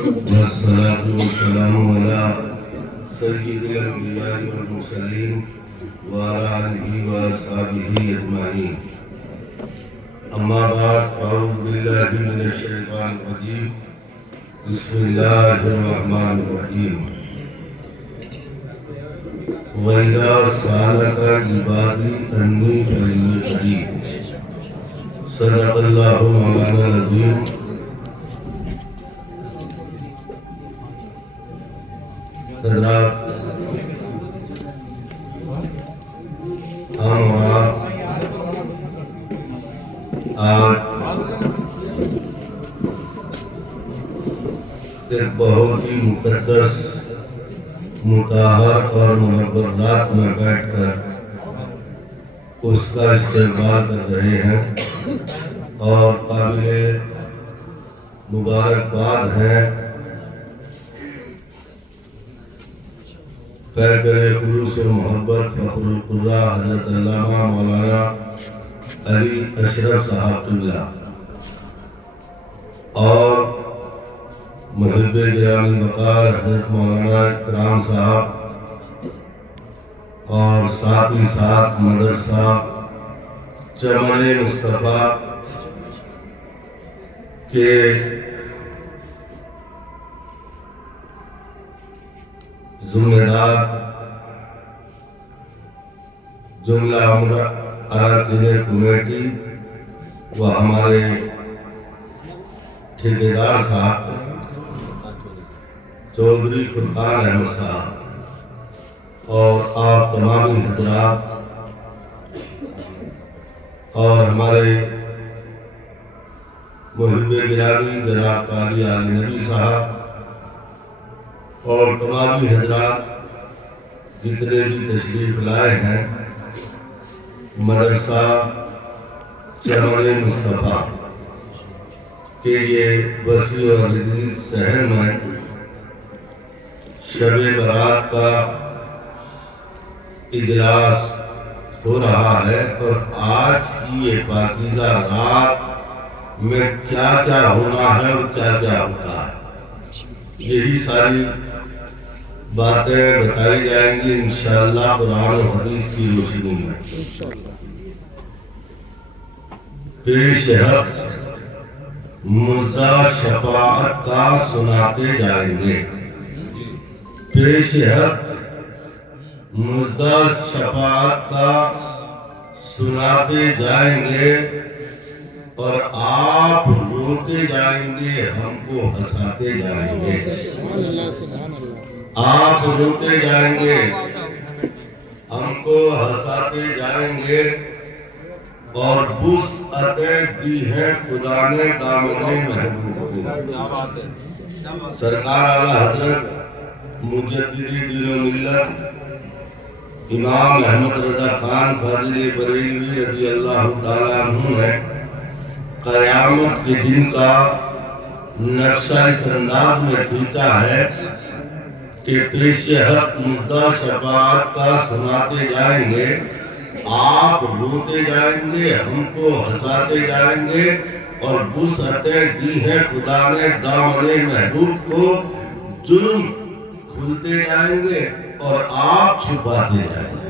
والصلاة والسلام على سيد الأنبياء والمرسلين وعلى آله وأصحابه أجمعين. أما بعد فأعوذ بالله من الشيطان الرجيم. بسم الله الرحمن الرحيم. وَإِذَا سَأَلَكَ عِبَادِي أَنِّي فَإِنِّي قَرِيبٌ. صدق اللہ مولانا العظیم. حضرات، ہم آج ایک بہت ہی مقدس مطہر اور منور رات میں بیٹھ کر اس کا استقبال کر رہے ہیں اور قابل مبارکباد ہے پیکر خلوص محبت فخر القرہ حضرت علامہ مولانا علی اشرف صاحب اللہ اور محب گرامی وقار حضرت مولانا اکرام صاحب اور ساتھ ہی ساتھ مدرسہ چمن مصطفیٰ کے ذمہ دار جملہ اراکین کمیٹی و ہمارے ٹھیکیدار صاحب چودھری فرقان احمد صاحب اور آپ تمام حضرات اور ہمارے محب گرامی جناب قاری علی نبی صاحب اور تمام حضرات جتنے بھی تشریف لائے ہیں مدرسہ چمن مصطفیٰ کے یہ وسیع و عزیز شہر میں شب برات کا اجلاس ہو رہا ہے اور آج کی یہ پاکیزہ رات میں کیا کیا ہونا ہے اور کیا کیا ہوتا ہے یہی ساری باتیں بتائی جائیں گی انشاءاللہ قرآن و حدیث کی روشنی میں. پیش حق مردہ شفاعت کا سناتے جائیں گے. پیش حق مردہ شفاعت کا سناتے جائیں گے اور آپ روتے جائیں گے ہم کو ہنساتے جائیں گے. آپ روتے جائیں گے ہم کو ہنساتے جائیں گے اور وسعتیں دی ہیں خدا نے دامن محبوب کو. سرکار اعلیٰ حضرت مجدد دین و ملت امام احمد رضا خان فاضل بریلوی رضی اللہ تعالیٰ عنہ نے قیامت کے دن کا نقشہ اس انداز میں کھینچا ہے کہ پیش حق مردہ شفاعت کا سناتے جائیں گے آپ روتے جائیں گے ہم کو ہنساتے جائیں گے اور وسعتیں دی ہیں خدا نے دامن محبوب کو. جرم کھلتے جائیں گے اور آپ چھپاتے جائیں گے.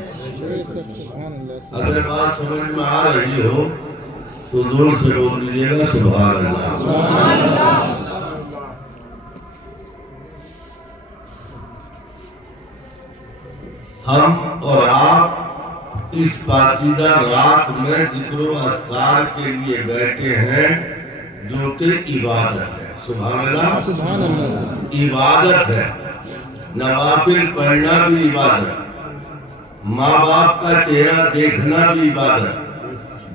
اگر بات سمجھ میں آ رہی ہو تو زور سے بول دیجیے گا سبحان اللہ. ہم اور آپ اس پاکیزہ رات میں ذکر و اذکار کے لیے بیٹھے ہیں جو کہ عبادت ہے. سبحان اللہ. عبادت ہے. نوافل پڑھنا بھی عبادت، ماں باپ کا چہرہ دیکھنا بھی عبادت،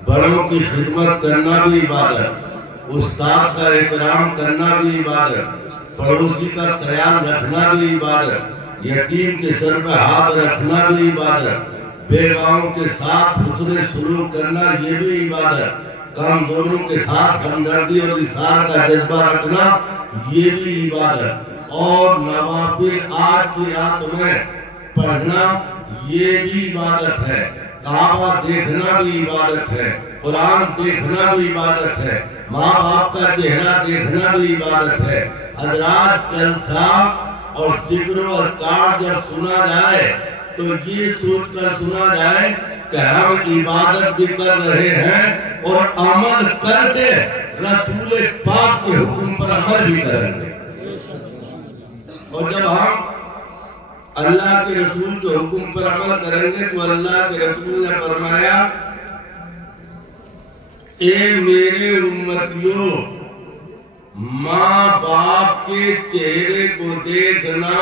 بڑوں کی خدمت کرنا بھی عبادت، استاد کا احترام کرنا بھی عبادت، پڑوسی کا خیال رکھنا بھی عبادت، یتیم کے سر پہ ہاتھ رکھنا بھی عبادت، بیواؤں کے ساتھ حسن سلوک کرنا یہ بھی عبادت، کمزوروں کے ساتھ ہمدردی اور ایثار کا جذبہ رکھنا یہ بھی عبادت، اور نوافل آج کی رات میں پڑھنا یہ بھی عبادت ہے. کعبہ دیکھنا بھی عبادت ہے، قرآن دیکھنا بھی عبادت ہے، ماں باپ کا چہرہ دیکھنا بھی عبادت ہے، حضرات جلسہ اور ذکر و اذکار جب سنا جائے تو یہ سوچ کر سنا جائے کہ ہم عبادت بھی کر رہے ہیں اور عمل کر کے رسول پاک کے حکم پر عمل بھی کریں گے. اور جب ہم اللہ کے رسول کے حکم پر عمل کریں گے تو اللہ کے رسول نے فرمایا اے میرے امتیوں ماں باپ کے چہرے کو دیکھنا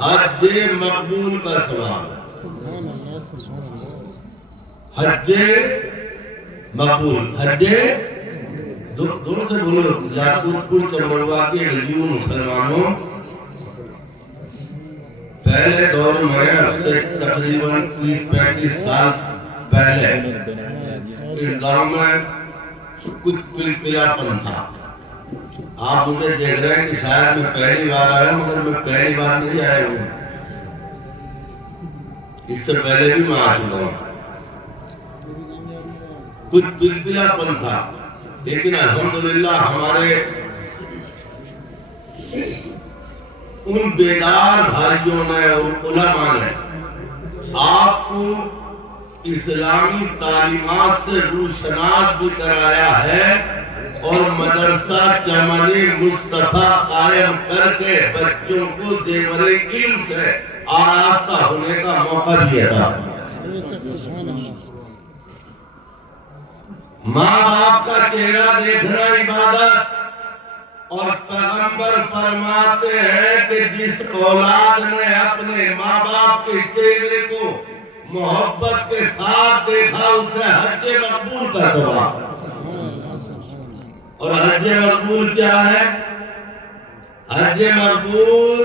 حج مقبول کا ثواب ہے. حج مقبول حج دونوں سے بولو. یاقوت پور چمڑوا کے غریب مسلمانوں پہلے دور میں اب سے تقریباً 30-35 سال پہلے اس گاؤں میں کچھ پلپلا پن تھا. آپ مجھے دیکھ رہے ہیں کہ شاید میں پہلی بار آیا ہوں مگر میں پہلی بار نہیں آیا ہوں, اس سے پہلے بھی میں آ چکا ہوں. کچھ پلپلا پن تھا لیکن الحمدللہ ہمارے ان بیدار بھائیوں نے اور علماء نے آپ کو اسلامی تعلیمات سے روشناس بھی کرایا ہے اور مدرسہ چمن مصطفیٰ قائم کر کے بچوں کو زیور علم سے آراستہ ہونے کا موقع دیا تھا. ماں باپ کا چہرہ دیکھنا عبادت اور پیغمبر فرماتے ہیں کہ جس اولاد نے اپنے ماں باپ کے چہرے کو محبت کے ساتھ دیکھا اسے حج مقبول کا ثواب. اور حج مقبول کیا ہے؟ حج مقبول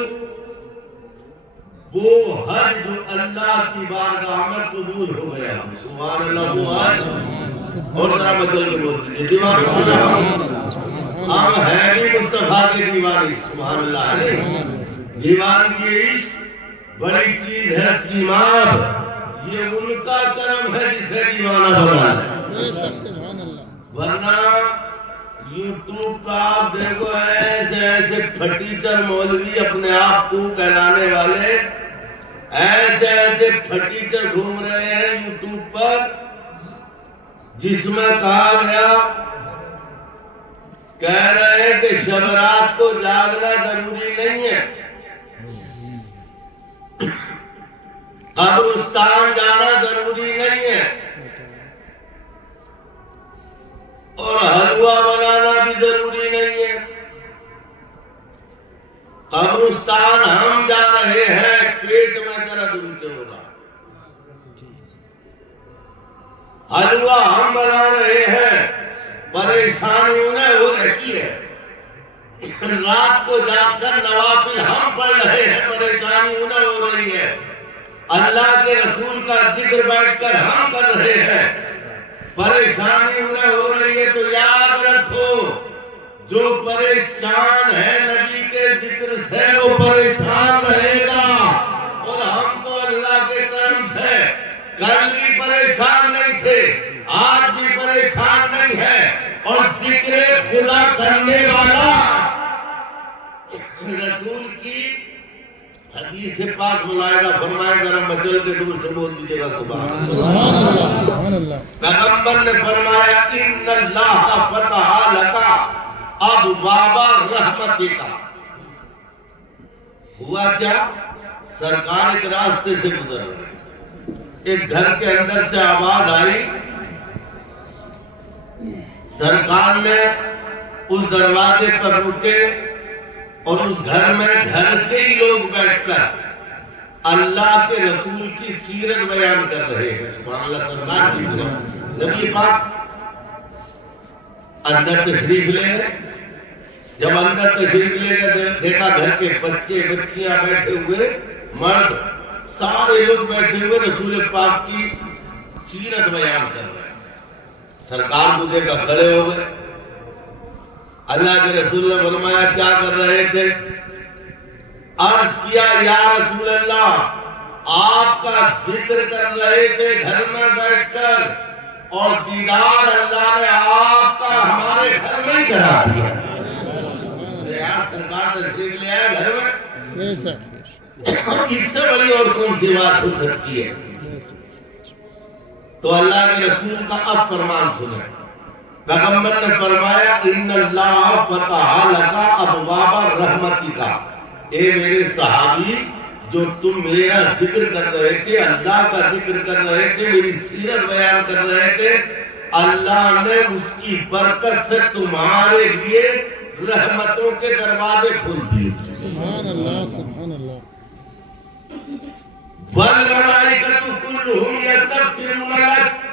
وہ حج جو اللہ کی بارگاہ میں قبول ہو گیا. سبحان اللہ. اور ذرا بچل کے بول دیجیے دیوان ہم ہیں بھی مصطفیٰ کے دیوانی. سبحان اللہ. دیوان کی عشق بڑی چیز ہے. سیماب یہ ان کا کرم ہے جسے دیوانہ بنانا. ورنہ یوٹیوب کا آپ دیکھو ایسے پھٹیچر مولوی اپنے آپ کو کہلانے والے ایسے پھٹیچر گھوم رہے ہیں یوٹیوب پر جس میں کہا گیا کہہ رہے ہیں کہ شب رات کو جاگنا ضروری نہیں ہے, قبرستان جانا ضروری نہیں ہے, اور حلوہ بنانا بھی ضروری نہیں ہے. قبرستان ہم جا رہے ہیں پیٹ میں درد ان کے ہو رہا, حلوہ ہم بنا رہے ہیں پریشانی انہیں ہو رہی ہے. رات کو جا کر نوافل ہم پڑھ رہے ہیں پریشانی انہیں ہو رہی ہے. اللہ کے رسول کا ذکر بیٹھ کر ہم کر رہے ہیں پریشانی انہیں ہو رہی ہے. تو یاد رکھو جو پریشان ہے نبی کے ذکر سے وہ پریشان رہے گا. اور ہم تو اللہ کے کرم سے کل بھی پریشان نہیں تھے, آج بھی پریشان نہیں ہے. اور ذکر خدا کرنے والا رسول کی حدیث پاک ملائدہ فرمائے ذرا مجل کے دور سے بول دیجئے گا سبحان اللہ. پیغمبر نے فرمایا ان اللہ فتح لکا ابواب رحمتک. ہوا کیا؟ سرکار ایک راستے سے گزر رہے, ایک گھر کے اندر سے آواز آئی. سرکار نے اس دروازے پر رکے اور اس گھر میں گھر کے ہی لوگ بیٹھ کر اللہ کے رسول کی سیرت بیان کر رہے ہیں. سبحان اللہ. سرکار کی طرف نبی پاک اندر تشریف لے گئے. جب اندر تشریف لے گئے دیکھا گھر کے بچے بچیاں بیٹھے ہوئے, مرد سارے لوگ بیٹھے ہوئے رسول پاک کی سیرت بیان کر رہے ہیں. سرکار کو دیکھا کھڑے ہو گئے. اللہ کے رسول نے فرمایا کیا کر رہے تھے؟ عرض کیا یا رسول اللہ آپ کا ذکر کر رہے تھے گھر میں بیٹھ کر, اور دیدار اللہ نے آپ کا ہمارے گھر میں ہی کرا دیا. کہ یار سرکار تشریف لے آئے گھر میں، اس سے بڑی اور کون سی بات ہو سکتی ہے؟ تو اللہ کے رسول کا اب فرمان سنیں، پیغمبر نے فرمایا ان اللہ فتح لکا ابواب رحمتی کا، اے میرے صحابی جو تم میرا ذکر کر رہے تھے، اللہ کا ذکر کر رہے تھے، میری سیرت بیان کر رہے تھے، اللہ نے اس کی برکت سے تمہارے لیے رحمتوں کے دروازے کھول دیے۔ سبحان اللہ سبحان اللہ۔ والملائکۃ کلھم یستغفرون لک،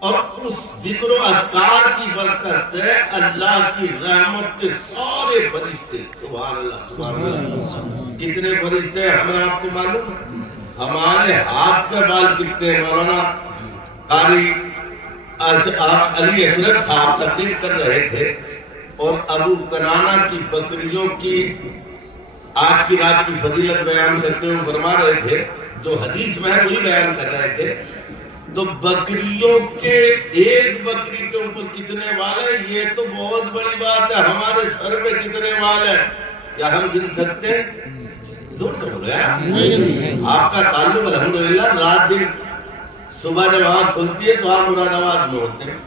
اور اس ذکر و اذکار کی برکت سے اللہ کی رحمت کے سارے فرشتے، سبحان اللہ سبحان اللہ، کتنے فرشتے ہیں ہمیں آپ کو معلوم ہے؟ ہمارے ہاتھ پہ بال کتنے ہیں؟ مولانا قاری علی اشرف صاحب تقریر کر رہے تھے اور ابو کنانہ کی بکریوں کی آج کی رات کی فضیلت بیان کرتے ہوئے فرما رہے تھے، جو حدیث میں ہے وہی بیان کر رہے تھے، تو بکریوں کے ایک بکری کے اوپر کتنے وال ہیں یہ تو بہت بڑی بات ہے، ہمارے سر پہ کتنے وال ہیں کیا ہم گن سکتے ہیں؟ دور سے بولے آپ کا تعلق الحمدللہ رات دن، صبح جب آنکھ کھلتی ہے تو آپ مراد آباد میں ہوتے ہیں،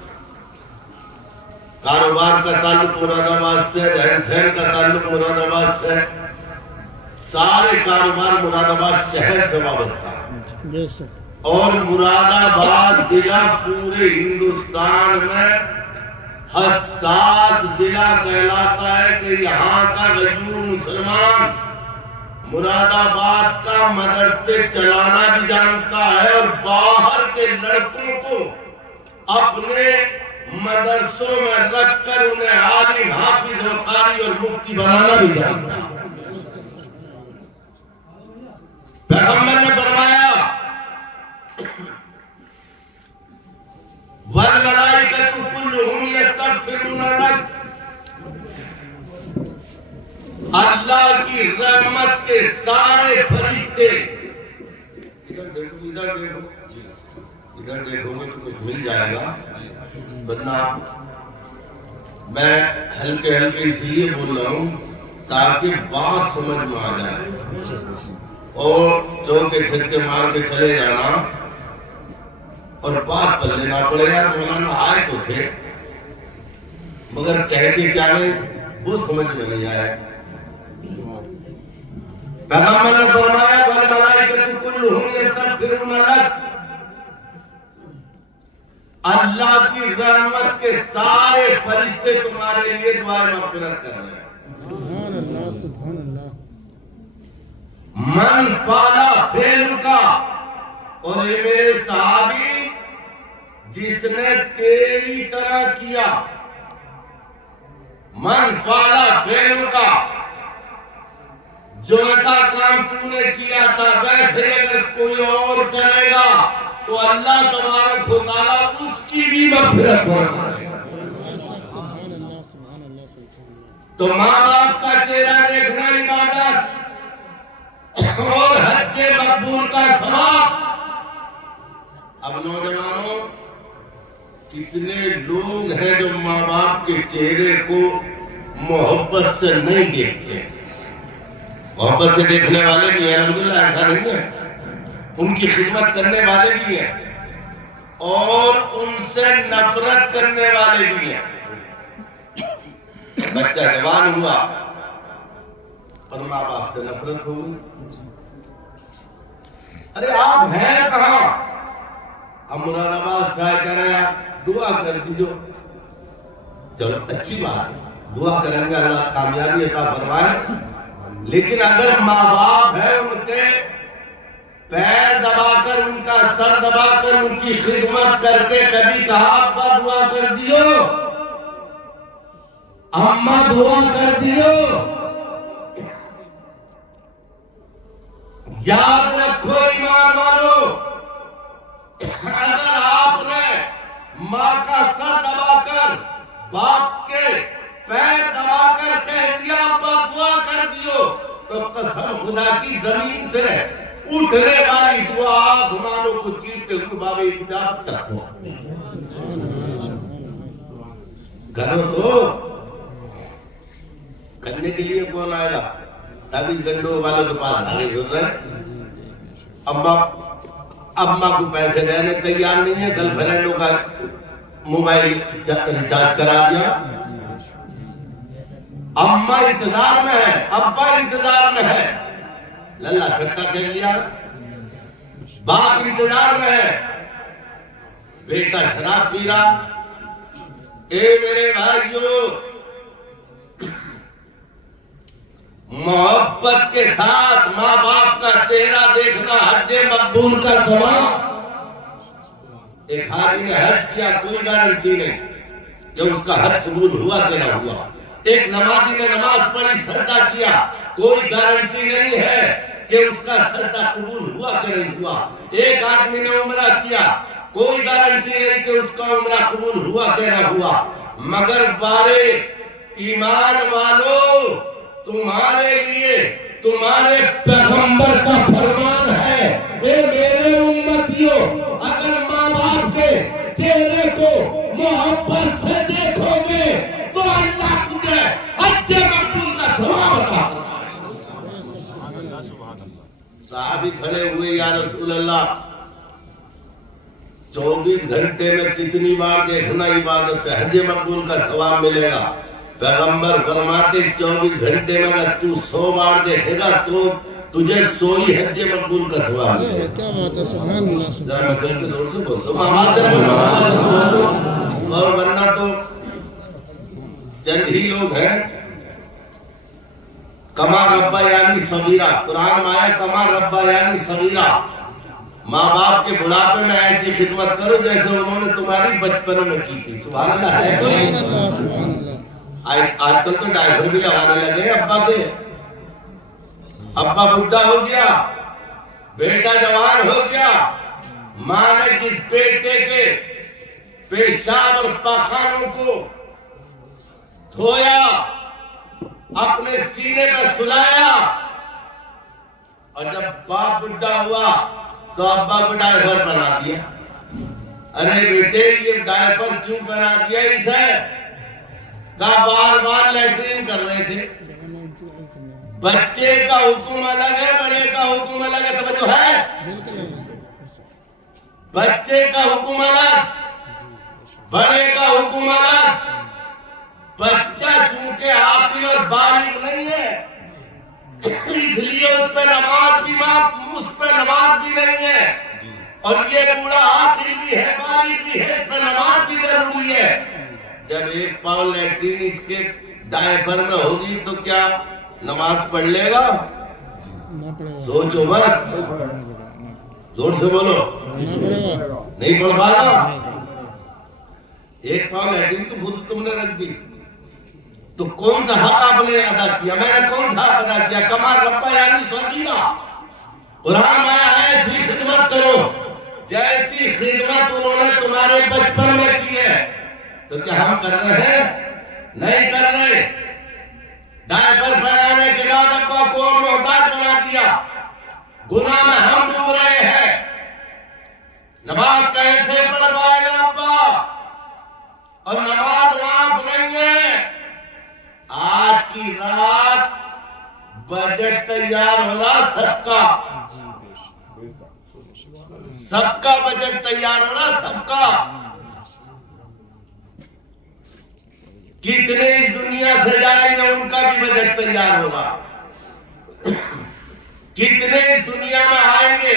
کاروبار کا تعلق مراد آباد سے، رہن سہن کا تعلق مراد آباد سے، سارے کاروبار مراد آباد شہر سے وابستہ، اور مراد آباد ضلع پورے ہندوستان میں حساس ضلع کہلاتا ہے کہ یہاں کا غیور مسلمان مراد آباد کا مدرسے چلانا بھی جانتا ہے اور باہر کے لڑکوں کو اپنے مدرسوں میں رکھ کر انہیں عالم حافظ اور قاری اور مفتی بنانا بھی جانتا ہے۔ پیغمبر نے فرمایا والملائکۃ کلھم یستغفرون لک، اللہ کی رحمت کے سارے فرشتے، ادھر دیکھو گے تو کچھ مل جائے گا، ورنہ میں ہلکے ہلکے اس لیے بول رہا ہوں تاکہ بات سمجھ میں آ جائے، اور جو کہ چھکے مار کے چلے جانا اور بات پر لینا پڑے گا۔ مولانا آئے تو تھے مگر کہتے کیا نہیں وہ سمجھ میں نہیں آیا۔ پیغمبر نے فرمایا والملائکۃ کلھم یستغفرون لک، اللہ کی رحمت کے سارے فرشتے تمہارے لیے دعائے مغفرت کر رہے ہیں۔ سبحان اللہ سبحان اللہ۔ من فعل فعل کا، اور اے میرے صحابی جس نے تیری طرح کیا، من فعل فعل کا، جو ایسا کام تو نے کیا تھا ویسے اگر کوئی اور کرے گا تو اللہ تبارک و تعالیٰ اس کی بھی مغفرت فرمائے گا۔ تو ماں باپ کا چہرہ دیکھنا عبادت اور حج مقبول کا ثواب۔ اب نوجوانوں کتنے لوگ ہیں جو ماں باپ کے چہرے کو محبت سے نہیں دیکھتے، محبت سے دیکھنے والے بھی ہیں، الحمدللہ ایسا نہیں ہے، ان کی خدمت کرنے والے بھی ہیں اور ان سے نفرت کرنے والے بھی ہیں۔ بچہ جوان ہوا اور ماں باپ سے نفرت ہو گئی، ارے آپ ہیں کہاں؟ ہم مراد آباد سے آئے کہہ رہے ہیں دعا کر دیجو، چلو اچھی بات ہے، دعا کریں گے اللہ کامیابی عطا فرمائے، لیکن اگر ماں باپ ہے ان کے پیر دبا کر ان کا سر دبا کر ان کی خدمت کر کے کبھی کہا ابا دعا کر دیو، اماں دعا کر دیو، یاد رکھو ایمان والو، اگر آپ نے ماں کا سر دبا کر باپ کے پیر دبا کر کہہ دیا ابا دعا کر دیو، تو قسم خدا کی زمین سے اٹھنے والی دعا آسمانوں کو چیرتے ہوئے باب اجابت تک ہو۔ کرو تو کرنے کے لیے کون آئے گا؟ 24 گھنٹوں والوں کے پاس بھاگے پھر رہے اماں کو پیسے دینے تیار نہیں ہے، گرل فرینڈوں کا موبائل ریچارج کرا دیا، اماں انتظار میں ہے، ابا انتظار میں ہے، للہ سرکا چل لیا، باپ انتظار میں ہے، بیٹا شراب پی رہا۔ اے میرے بھائیو، محبت کے ساتھ ماں باپ کا چہرہ دیکھنا حج مقبول کا ثواب۔ ایک حاجی نے حج کیا، کوئی گارنٹی نہیں کہ اس کا حج قبول ہوا کہ نہ ہوا۔ ایک نمازی نے نماز پڑھی، سجدہ کیا، کوئی گارنٹی نہیں ہے کہ اس کا سجدہ قبول ہوا کہ نہیں ہوا۔ ایک آدمی نے عمرہ کیا، کوئی گارنٹی نہیں کہ اس کا عمرہ قبول ہوا کہ نہ ہوا۔ مگر بارے ایمان والو، تمہارے لیے تمہارے پیغمبر کا فرمان ہے، اے میرے امتیوں، اگر ماں باپ کے چہرے کو محبت سے دیکھو گے تو اللہ تجھے حج مقبول کا ثواب عطا کرے۔ صحابی کھڑے ہوئے، یا رسول اللہ 24 گھنٹے میں کتنی بار دیکھنا عبادت ہے، حج مقبول کا ثواب ملے گا؟ پیغمبر فرماتے 24 گھنٹے میں اگر تو 100 بار دیکھے گا تو تجھے 100 ہی حج مقبول کا ثواب ملے گا۔ کیا بات ہے، سبحان اللہ، ذرا مطلب کے زور سے بولو، اور ورنہ تو چند ہی لوگ ہیں۔ کما ربا یعنی صغیرہ، قرآن میں آیا کما ربا یعنی صغیرہ، ماں باپ کے بڑھاپے میں ایسی خدمت کرو جیسے انہوں نے تمہاری بچپن میں کی تھی۔ سبحان اللہ ہے کوئی؟ سبحان اللہ۔ آج کل تو ڈائپر بھی لگانے لگے ابا کے، ابا بڈھا ہو گیا، بیٹا جوان ہو گیا، ماں نے جس بیٹے کے پیشاب اور پاخانوں کو دھویا، اپنے سینے پر سلایا، اور جب باپ بڈھا ہوا تو ابا کو ڈائپر پہنا دیا۔ ارے بیٹے یہ ڈائپر کیوں پہنا دیا اسے؟ کہا بار بار لیٹرین کر رہے تھے۔ بچے کا حکم الگ ہے، بڑے کا حکم الگ ہے، توجہ ہے؟ بچے کا حکم الگ، بڑے کا حکم الگ۔ بچہ چونکہ عاقل اور بالغ نہیں ہے، اس لیے اس پہ نماز بھی نہیں ہے، اور یہ بوڑھا عاقل بھی ہے، بالغ بھی ہے، اس پہ نماز بھی ضروری ہے۔ جب ایک پاؤں لیٹرین اس کے ڈائپر میں ہوگی تو کیا نماز پڑھ لے گا؟ سوچو مت، زور سے بولو، نہیں پڑھ پا رہا۔ ایک پاؤں لیٹرین تو خود تم نے رکھ دی، تو کون سا حق آپ نے ادا کیا؟ میں نے کون سا حق ادا کیا؟ کما ربا یعنی صغیرہ، قرآن میں ایسی خدمت کرو جیسی خدمت انہوں نے تمہارے بچپن میں کی ہے۔ تو کیا ہم کر رہے ہیں؟ نہیں کر رہے۔ ڈائپر پہنانے کے بعد ابا کو محتاج بنا دیا، گناہ میں ہم ڈوب رہے ہیں۔ نماز کیسے پڑھ پائے گا ابا؟ اور نماز معاف نہیں ہے۔ آج کی رات بجٹ تیار ہو رہا سب کا، سب کا بجٹ تیار ہو رہا، سب کا۔ کتنے اس دنیا سے جائیں گے ان کا بھی بجٹ تیار ہوگا، کتنے اس دنیا میں آئیں گے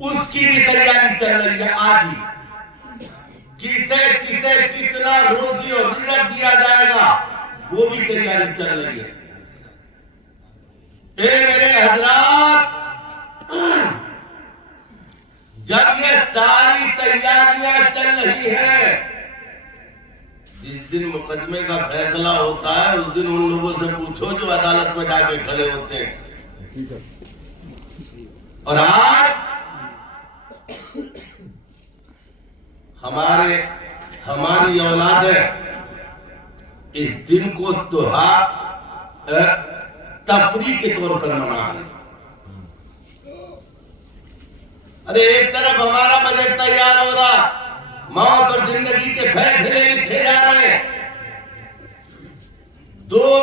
اس کی بھی تیاری چل رہی ہے آج ہی۔ کسے کسے کتنا روزی اور رزق دیا جائے گا وہ بھی تیاری چل رہی ہے۔ اے میرے حضرات، جب یہ ساری تیاریاں چل رہی ہیں، جس دن مقدمے کا فیصلہ ہوتا ہے اس دن ان لوگوں سے پوچھو جو عدالت میں جا کے کھڑے ہوتے ہیں۔ اور آج ہماری اولادیں اس دن کو تفریح کے طور پر منا رہی۔ ارے ایک طرف ہمارا بجٹ تیار ہو رہا، موت اور زندگی کے فیصلے لکھے جا رہے ہیں، 2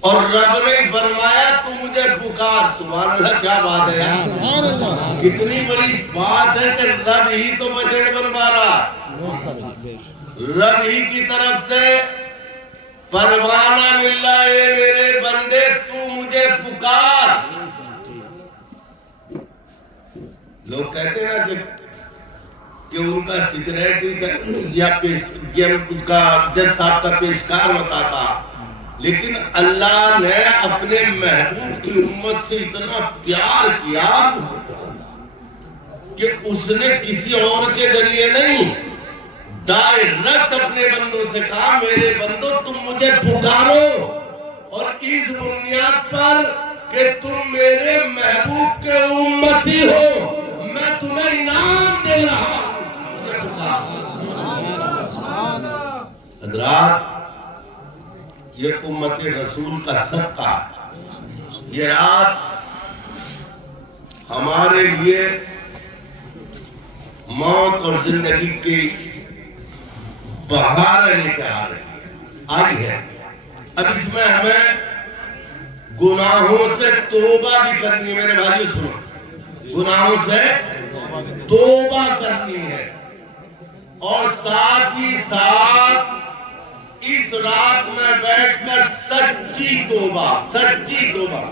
اور رب نے فرمایا تو مجھے پکار. سبحان اللہ, کیا بات ہے یار, سبحان اللہ. کتنی بڑی بات ہے کہ رب ہی تو بجٹ بنوا رہا, رب ہی کی طرف سے پروانہ مل رہا ہے, میرے بندے تو مجھے پکار. لوگ کہتے ہیں نا کہ ان کا سیکریٹری یا ان کا جج صاحب کا پیشکار ہوتا تھا, لیکن اللہ نے اپنے محبوب کی امت سے اتنا پیار کیا کہ اس نے کسی اور کے ذریعے نہیں, ڈائریکٹ اپنے بندوں سے کہا میرے بندوں تم مجھے پکارو, اور اس بنیاد پر کہ تم میرے محبوب کے امتی ہو میں تمہیں انعام دے رہا ہوں. حضرات, یہ امت رسول کا صدقہ, یہ رات ہمارے لیے موت اور زندگی کی بہار لے کے آئی ہے. اب اس میں ہمیں گناہوں سے توبہ بھی کرنی ہے. میرے بھائیو سنو, گناہوں سے توبہ کرنی ہے, اور ساتھ ہی ساتھ اس رات میں بیٹھ کر سچی توبہ سچی توبہ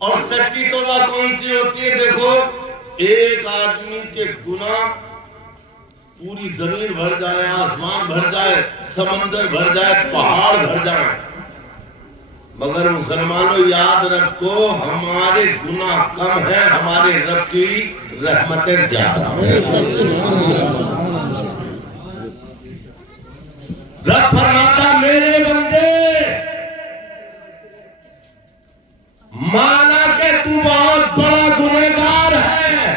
اور سچی توبہ کون سی ہوتی ہے؟ دیکھو, ایک آدمی کے گناہ پوری زمین بھر جائے, آسمان بھر جائے, سمندر بھر جائے, پہاڑ بھر جائے, مگر مسلمانوں یاد رکھو ہمارے گناہ کم ہیں, ہمارے رب کی رحمتیں زیادہ ہیں. رب فرماتا میرے بندے مانا کہ تو بہت بڑا گنہگار ہے,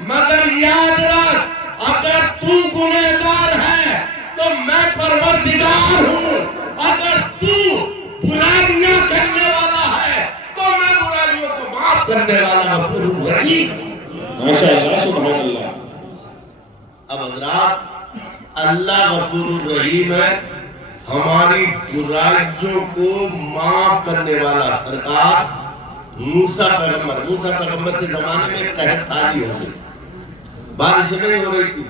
مگر یاد رکھ اگر تو گنہگار ہے تو میں پروردگار ہوں, اگر تو برائیاں کرنے والا ہے تو میں برائیوں کو معاف کرنے والا غفور الرحیم. ماشاءاللہ, سبحان اللہ. اب حضرات, اللہ غفور الرحیم ہے, ہماری برائیوں کو معاف کرنے والا. سرکار موسیٰ پیغمبر کے زمانے میں قحط سالی ہو گئی, بارش نہیں ہو رہی تھی.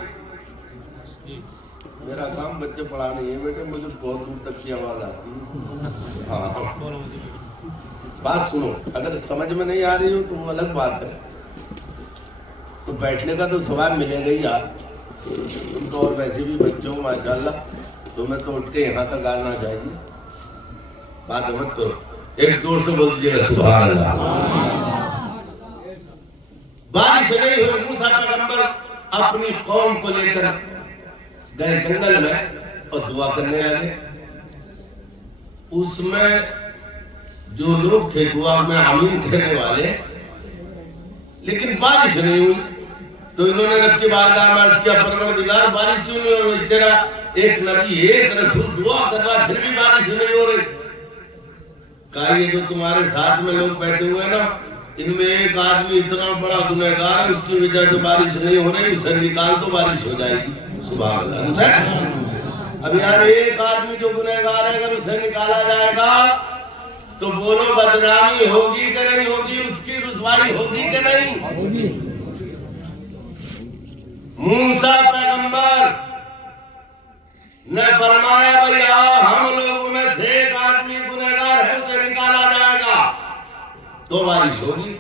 میرا کام بچے پڑھانے ہے بیٹے, مجھے بہت دور تک کی آواز آتی ہے. ہاں بات سنو, اگر سمجھ میں نہیں آ رہی ہو تو وہ الگ بات ہے, تو بیٹھنے کا تو ثواب ملے گا ہی. آپ تم تو اور ویسے بھی بچے ہو ماشاءاللہ, تمہیں تو اٹھ کے یہاں تک آنا چاہیے. بات مت کرو, ایک زور سے بول دیجیے گا سبحان اللہ. بارش نہیں ہوئی, موسیٰ پیغمبر اپنی قوم کو لے کر گئے جنگل میں اور دعا کرنے لگے. اس میں جو لوگ تھے دعا میں آمین کہنے والے, لیکن بارش نہیں ہوئی. تو انہوں نے رب کی بارگاہ میں عرض کیا پروردگار بارش کیوں نہیں ہو رہی؟ تیرا ایک نبی ایک رسول دعا کر رہا پھر بھی بارش نہیں ہو رہی. کہا یہ جو تمہارے ساتھ میں لوگ بیٹھے ہوئے ہیں نا, ان میں ایک آدمی اتنا بڑا گنہگار ہے, اس کی وجہ سے بارش نہیں ہو رہی, اسے نکال تو بارش ہو جائے گی. سبحان اللہ. اب یار ایک آدمی جو گنہگار ہے اگر اسے نکالا جائے گا تو بولو بدنامی ہوگی کہ نہیں ہوگی, اس کی رسوائی ہوگی کہ نہیں؟ موسیٰ پیغمبر نے فرمایا بھیا ہم لوگوں میں سے ایک آدمی گنہگار ہے, اسے نکالا جائے گا تو بارش ہوگی.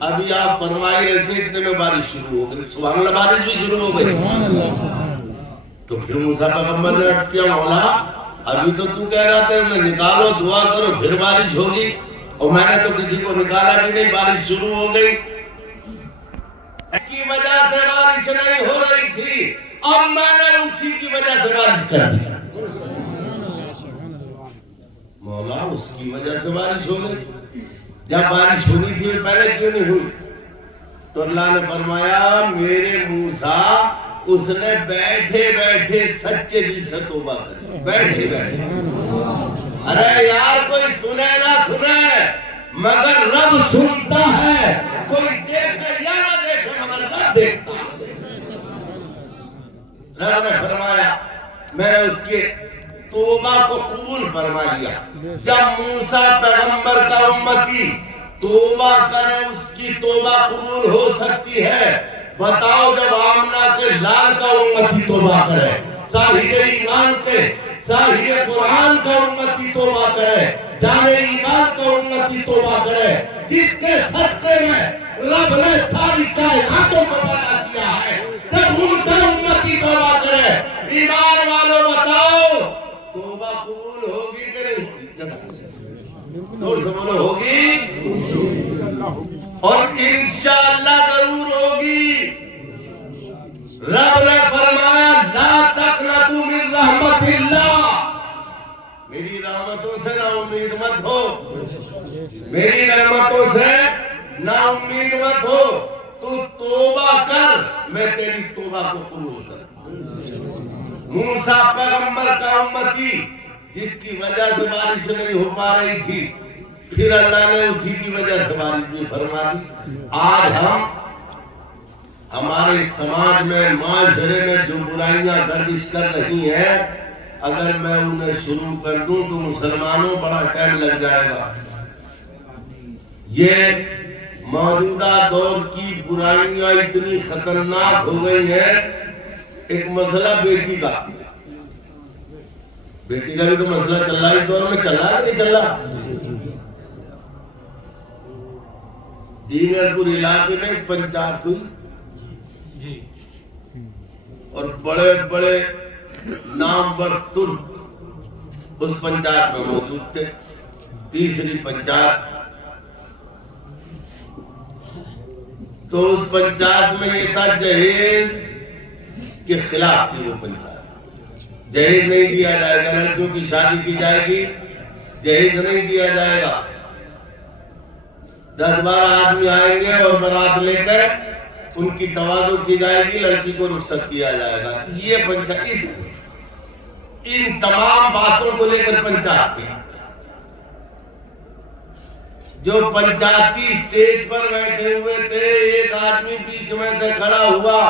ابھی آپ فرمائی رہے تھے اتنے میں بارش شروع ہو گئی. سبحان اللہ, بارش بھی شروع ہو گئی. تو پھر موسیٰ پیغمبر نے عرض کیا مولا ابھی تو کہہ رہا تھا نکالو دعا کرو پھر بارش ہوگی, اور میں نے تو کسی کو نکالا بھی نہیں, بارش شروع ہو گئی. کی وجہ سے بارش نہیں ہو رہی تھی, اور میں نے اسی کی وجہ سے بارش کر دی. مولا اس کی وجہ سے بارش ہو گئی, جب بارش ہونی تھی پہلے کیوں نہیں ہوئی؟ تو اللہ نے فرمایا میرے موسیٰ اس نے بیٹھے بیٹھے سچے دل سے توبہ کر, بیٹھے بیٹھے. ارے یار کوئی سنے نہ سنے مگر رب سنتا ہے, کوئی دیکھے یا نہ دیکھے مگر رب دیکھتا. رب نے فرمایا میں نے اس کے توبہ کو قبول فرما لیا. جب موسیٰ پیغمبر کا امتی توبہ کرے اس کی توبہ قبول ہو سکتی ہے. بتاؤ جب آمنہ کے لال کا امتی توبہ کرے, صاحب ایمان کے صاحب قرآن کا امتی توبہ کرے, جامع ایمان کا امتی توبہ کرے, جس کے صدقے میں رب نے ساری کائناتوں کو پیدا کیا ہے, جب ان کا امتی توبہ کرے. ایمان والوں بتاؤ توبہ قبول ہوگی کہ نہیں ہوگی؟ زور سے بولو ہوگی, اور انشاءاللہ ضرور ہوگی. رب نے فرمایا لا تقنطوا من رحمت اللہ, میری رحمتوں سے نا امید مت ہو, میری رحمتوں سے نا امید مت ہو. تو توبہ کر, میں تیری توبہ کو قبول کر. موسیٰ پیغمبر کا امتی جس کی وجہ سے بارش نہیں ہو پا رہی تھی, پھر اللہ نے اسی کی وجہ سے بارش بھی فرما دی. آج ہم ہمارے سماج میں معاشرے میں جو برائیاں گردش کر رہی ہیں, اگر میں انہیں شروع کر دوں تو مسلمانوں بڑا ٹائم لگ جائے گا. یہ موجودہ دور کی برائیاں اتنی خطرناک ہو گئی ہیں. ایک مسئلہ بیٹی کا بھی تو مسئلہ چل رہا ہے, اس دور میں چل رہا ہے کہ نہیں چل رہا؟ دیگر پور علاقے میں ایک پنچایت ہوئی اور بڑے بڑے نامور ترک اس پنچایت میں موجود تھے. تیسری پنچایت, تو اس پنچایت میں یہ تھا جہیز کے خلاف تھی وہ پنچایت. جہیز نہیں دیا جائے گا, لڑکیوں کی شادی کی جائے گی, جہیز نہیں دیا جائے گا. 10-12 آدمی آئیں گے اور بارات لے کر ان کی تواضع کی جائے گی, لڑکی کو رخصت کیا جائے گا. یہ پنچایت ان تمام باتوں کو لے کر پنچایت تھی. جو پنچایتی اسٹیج پر بیٹھے ہوئے تھے, ایک آدمی بیچ میں سے کھڑا ہوا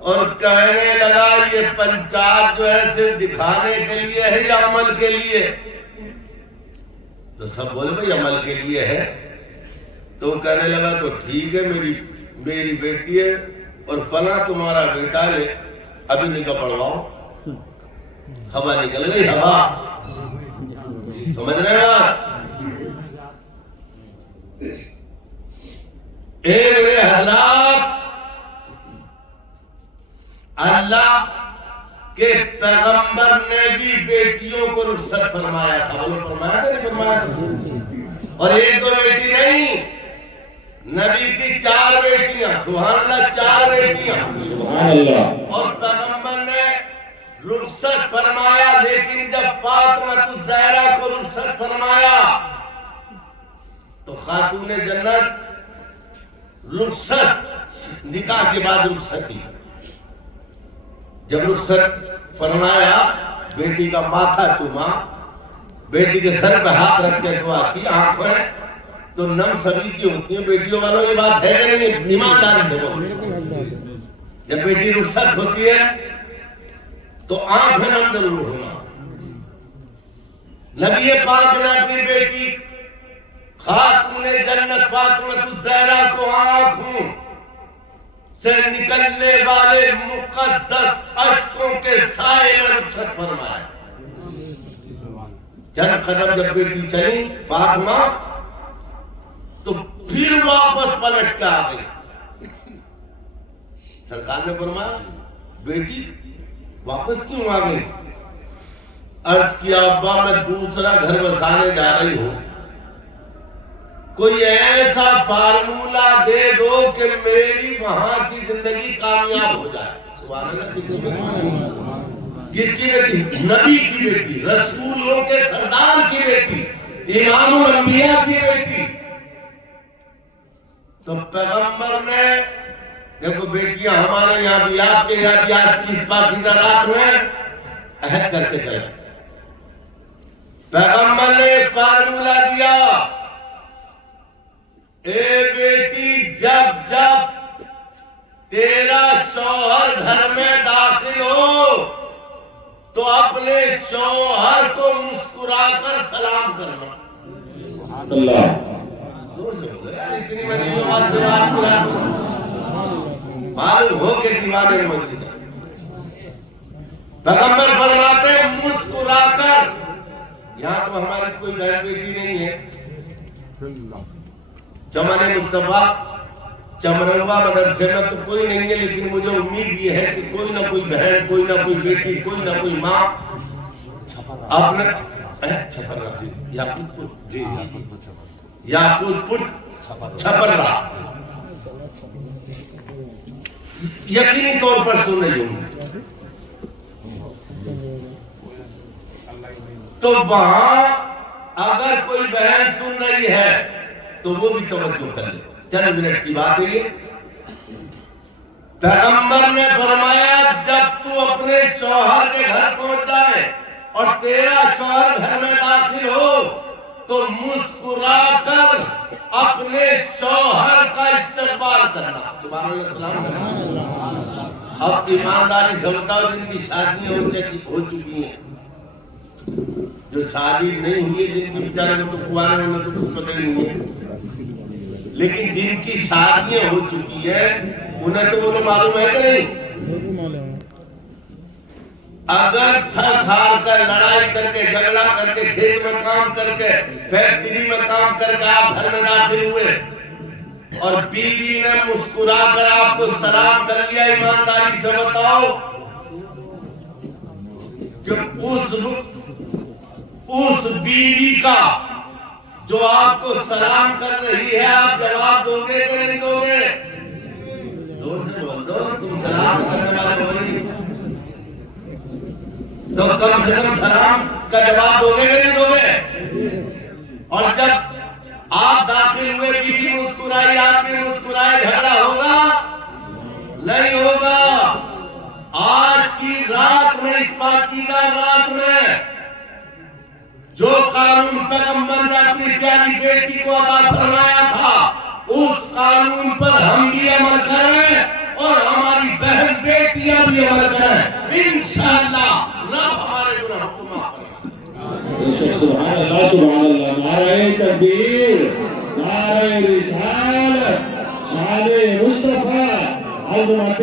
اور کہنے لگا یہ پنچایت جو ہے صرف دکھانے کے لیے ہے یا عمل کے لیے؟ تو سب بولے بھئی عمل کے لیے ہے. تو کہنے لگا تو ٹھیک ہے, میری بیٹی ہے اور فلاں تمہارا بیٹا ہے, ابھی نکاح پڑھواؤ. ہوا نکل گئی, ہوا, سمجھ رہے ہیں بات؟ اے میرے حضرات, اللہ کے پیغمبر نے بھی بیٹیوں کو رخصت فرمایا تھا. وہ فرمایا تھا نہیں فرمایا تھا؟ اور ایک دو بیٹی نہیں, نبی کی 4 بیٹیاں. سبحان اللہ, 4 بیٹیاں. سبحان اللہ. اور پیغمبر نے رخصت فرمایا, لیکن جب فاطمہ الزہرا کو رخصت فرمایا تو خاتون جنت رخصت نکاح کے بعد رخصت تھی. جب رخصت فرمایا, بیٹی کا ماتھا چوما, بیٹی کے سر پہ ہاتھ رکھ کے دعا کی. آنکھیں تو نم سبھی کی ہوتی ہیں بیٹیوں والوں, یہ بات ہے کہ نہیں؟ ایمانداری سے بولو. جب بیٹی رخصت ہوتی ہے تو آنکھیں نم ضرور ہونا. نبی پاک نے اپنی بیٹی خاتون جنت فاطمہ الزہرا کو آنکھوں سے نکلنے والے مقدس اشکوں کے سائے میں رخصت فرمایا. چند قدم جب بیٹی چلی فاطمہ تو پھر واپس پلٹ کے آ گئی. سرکار نے فرمایا بیٹی واپس کیوں آ گئی؟ عرض کیا ابا میں دوسرا گھر بسانے جا رہی ہوں, کوئی ایسا فارمولہ دے دو کہ میری وہاں کی زندگی کامیاب ہو جائے. سبحان اللہ. کس کی بیٹی؟ نبی کی بیٹی, رسولوں کے سردار کی بیٹی, امام الانبیاء کی بیٹی. تو پیغمبر نے دیکھو بیٹیاں ہمارے یہاں بھی, آپ کے یہاں بھی آج کی پاکیزہ رات میں عہد کر کے چلا. پیغمبر نے ایک فارمولہ دیا, اے بیٹی جب جب تیرا شوہر گھر میں داخل ہو تو اپنے شوہر کو مسکرا کر سلام کرنا. اللہ دور سے ہو گیا اتنی بڑی بات سے بات سنا معلوم ہو کہ دماغ میں موجود ہے. پیغمبر فرماتے ہیں مسکرا کر. یہاں تو ہماری کوئی بہن بیٹی نہیں ہے. چمن مصطفیٰ چمروا مدرسے میں تو کوئی نہیں ہے، لیکن مجھے امید یہ ہے کہ کوئی نہ کوئی بہن، کوئی نہ کوئی بیٹی، کوئی نہ کوئی ماں اپنے یاقوت پور چھپرا یقینی طور پر سن رہی ہوں. تو وہاں اگر کوئی بہن سن رہی ہے تو وہ بھی توجہ کر لے. چند منٹ کی بات ہے یہ. پیغمبر نے فرمایا جب تو اپنے شوہر کے گھر پہنچ جائے اور تیرا شوہر گھر میں داخل ہو تو مسکرا کر اپنے شوہر کا استقبال کرنا. سبحان اللہ. اب ایمانداری سے بتاؤ جن کی شادیاں ہو چکی ہیں، جو شادی نہیں ہوئی ہے جن کی بیچارے تو کنوارے ہونے تو کچھ پتہ ہی نہیں ہے، لیکن جن کی شادیاں ہو چکی ہیں انہیں تو وہ معلوم ہے کہ نہیں. اگر تھک ہار کر لڑائی کر کے جھگڑا کر کے کھیت میں کام کر کے فیکٹری میں کام کر کے آپ گھر میں داخل ہوئے اور بیوی نے مسکرا کر آپ کو سلام کر لیا، ایمانداری سے بتاؤ کہ اس بیوی کا جو آپ کو سلام کر رہی ہے آپ جواب دو گے کہ نہیں دو گے؟ دور سے بول دو. تم سلام کرنے والے ہو نہیں تو کم سے کم سلام کا جواب دو گے کہ نہیں دو گے؟ اور جب آپ داخل ہوئے بیوی مسکرائی، آپ بھی مسکرائے، جھگڑا ہوگا نہیں ہوگا؟ آج کی رات میں، اس پاکیزہ رات میں جو قانون پیغمبر نے اپنی پیاری بیٹی کو عطا فرمایا تھا اس قانون پر ہم بھی عمل کریں اور ہماری بہن بیٹیاں بھی عمل کریں. انشاءاللہ رب ہمارے گناہوں کو معاف کرے. سبحان اللہ سبحان اللہ. نعرہ تکبیر، نعرہ رسالت، شان مصطفیٰ، عظمت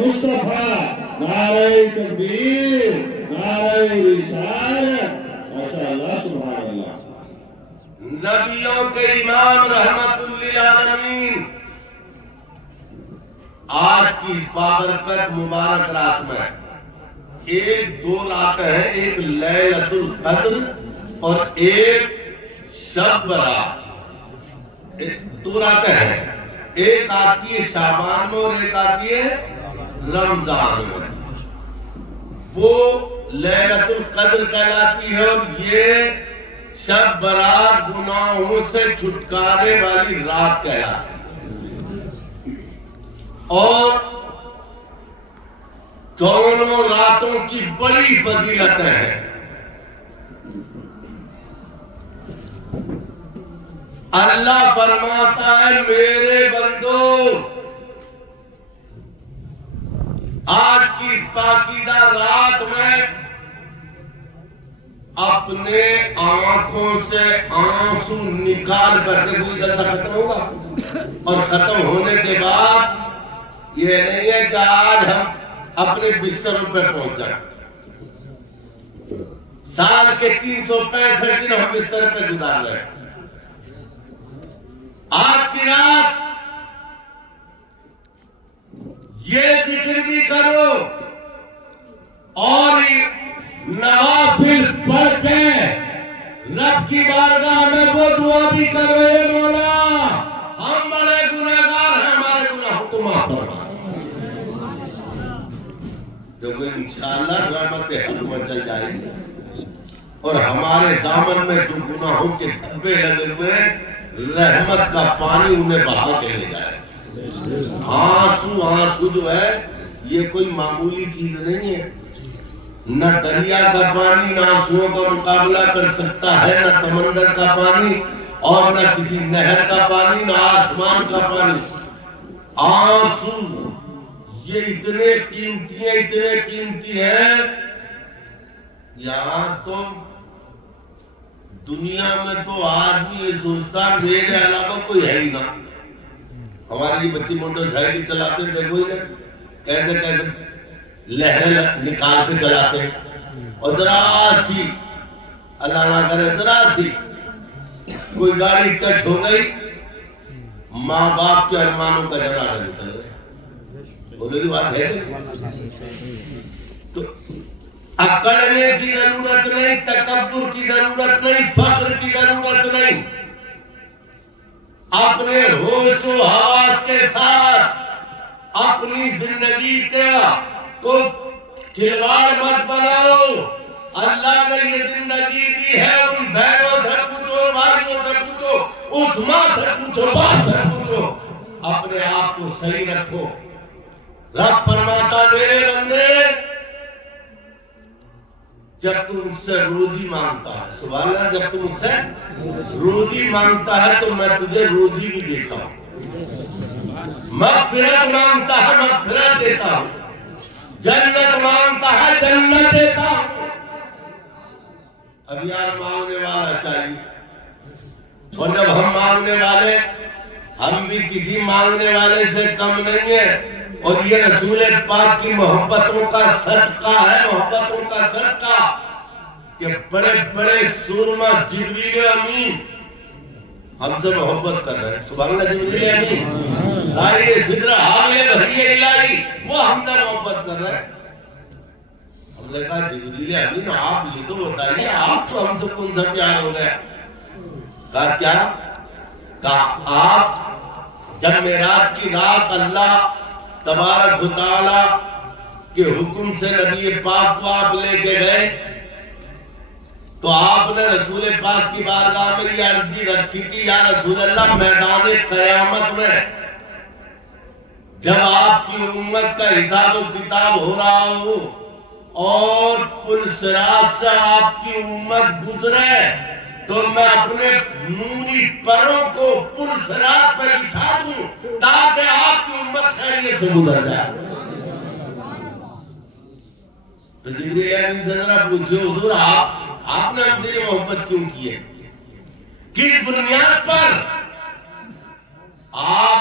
مصطفیٰ. نعرہ تکبیر، نعرہ رسالت. ماشاءاللہ سبحان اللہ. نبیوں کے امام رحمت للعالمین آج کی اس بابرکت مبارک رات میں ایک دو راتیں ہیں، ایک لیلۃ القدر اور ایک شب برات. دو راتیں ہیں، ایک آتی ہے شعبان میں اور ایک آتی ہے رمضان میں. وہ لیلۃ القدر کہلاتی ہے اور یہ شب برات گناہوں سے چھٹکارے والی رات کہلاتی ہے. اور دونوں راتوں کی بڑی فضیلتیں ہیں. اللہ فرماتا ہے میرے بندو آج کی اس پاکیزہ رات میں اپنے آنکھوں سے آنسو نکال کر کے کوئی جلسہ ختم ہوگا اور ختم ہونے کے بعد یہ نہیں ہے کہ آج ہم اپنے بستروں پہ پہنچ جائیں. سال کے 365 دن ہم بستر پہ گزار رہے ہیں. آج کی رات یہ ذکر بھی کرو اور نوافل پڑھ کے رب کی بارگاہ میں وہ دعا بھی کرو اے مولا ہم بڑے گنہگار ہیں، ہمارے گناہوں کو معاف فرما. کیونکہ انشاءاللہ رحمت حق مچل جائے گی اور ہمارے دامن میں جو گناہوں کے دھبے لگے ہوئے رحمت کا پانی انہیں بہا کے لے جائے. آنسو جو ہے یہ کوئی معمولی چیز نہیں ہے. نہ دریا کا پانی نہ آنسوؤں کا مقابلہ کر سکتا ہے، نہ سمندر کا پانی اور نہ کسی نہر کا پانی، نہ آسمان کا پانی. آنسو یہ اتنے قیمتی ہیں، یہاں تو دنیا میں تو آدمی یہ سوچتا میرے علاوہ کوئی ہے ہی نہ. ہماری بچی موٹر سائیکل چلاتے دیکھو ہی نا کیسے لہریں نکال کے چلاتے ہیں، اور ذرا سی اللہ نہ کرے ذرا سی کوئی گاڑی ٹچ ہو گئی، ماں باپ کے ارمانوں کا جنازہ نکل گیا. بولے کی بات ہے تو اکڑنے کی ضرورت نہیں، تکبر کی ضرورت نہیں، فخر کی ضرورت نہیں. اپنے ہوش و حواس کے ساتھ اپنی زندگی کو کھلواڑ مت بناؤ. اللہ نے یہ زندگی دی ہے، ان بہنوں سے پوچھو، بھائیوں سے پوچھو، اس ماں سے پوچھو، باپ سے پوچھو، اپنے آپ کو صحیح رکھو. رب فرماتا میرے بندے جب تم مجھ سے روزی مانگتا ہے، سبحان اللہ، جب تم مجھ سے روزی مانگتا ہے تو میں تجھے روزی بھی دیتا ہوں. مغفرت مانگتا ہے مغفرت دیتا ہوں، جنت مانگتا ہے جنت دیتا ہوں. اب یار مانگنے والا چاہیے، اور جب ہم مانگنے والے، ہم بھی کسی مانگنے والے سے کم نہیں ہیں. اور یہ رسول پاک کی محبتوں کا صدقہ ہے، محبتوں کا صدقہ کہ بڑے بڑے سورما جبریل امین ہم سے محبت کر رہے ہیں. سبحان اللہ، جبریل امین دائی صدر حامل بھری الہی وہ ہم سے محبت کر رہے ہیں. ہم نے کہا جبریل امین آپ یہ تو بتائیے آپ تو ہم سے کون سا پیار ہو گیا؟ کہا کیا؟ کہا آپ جب معراج کی رات اللہ تبارک و تعالیٰ کے حکم سے نبی پاک کو آپ لے کے گئے تو آپ نے رسول پاک کی بارگاہ میں یہ عرضی رکھی تھی، یا رسول اللہ میدان قیامت میں جب آپ کی امت کا حساب و کتاب ہو رہا ہو اور پل صراط سے آپ کی امت گزرے تو میں اپنے نوری پروں کو پل صراط پر بچھا دوں تاکہ آپ کی امت خیریت سے گزر جائے. تو جبریل امین سے ذرا پوچھو حضور آپ نے ہم سے یہ محبت کیوں کی ہے؟ کس بنیاد پر آپ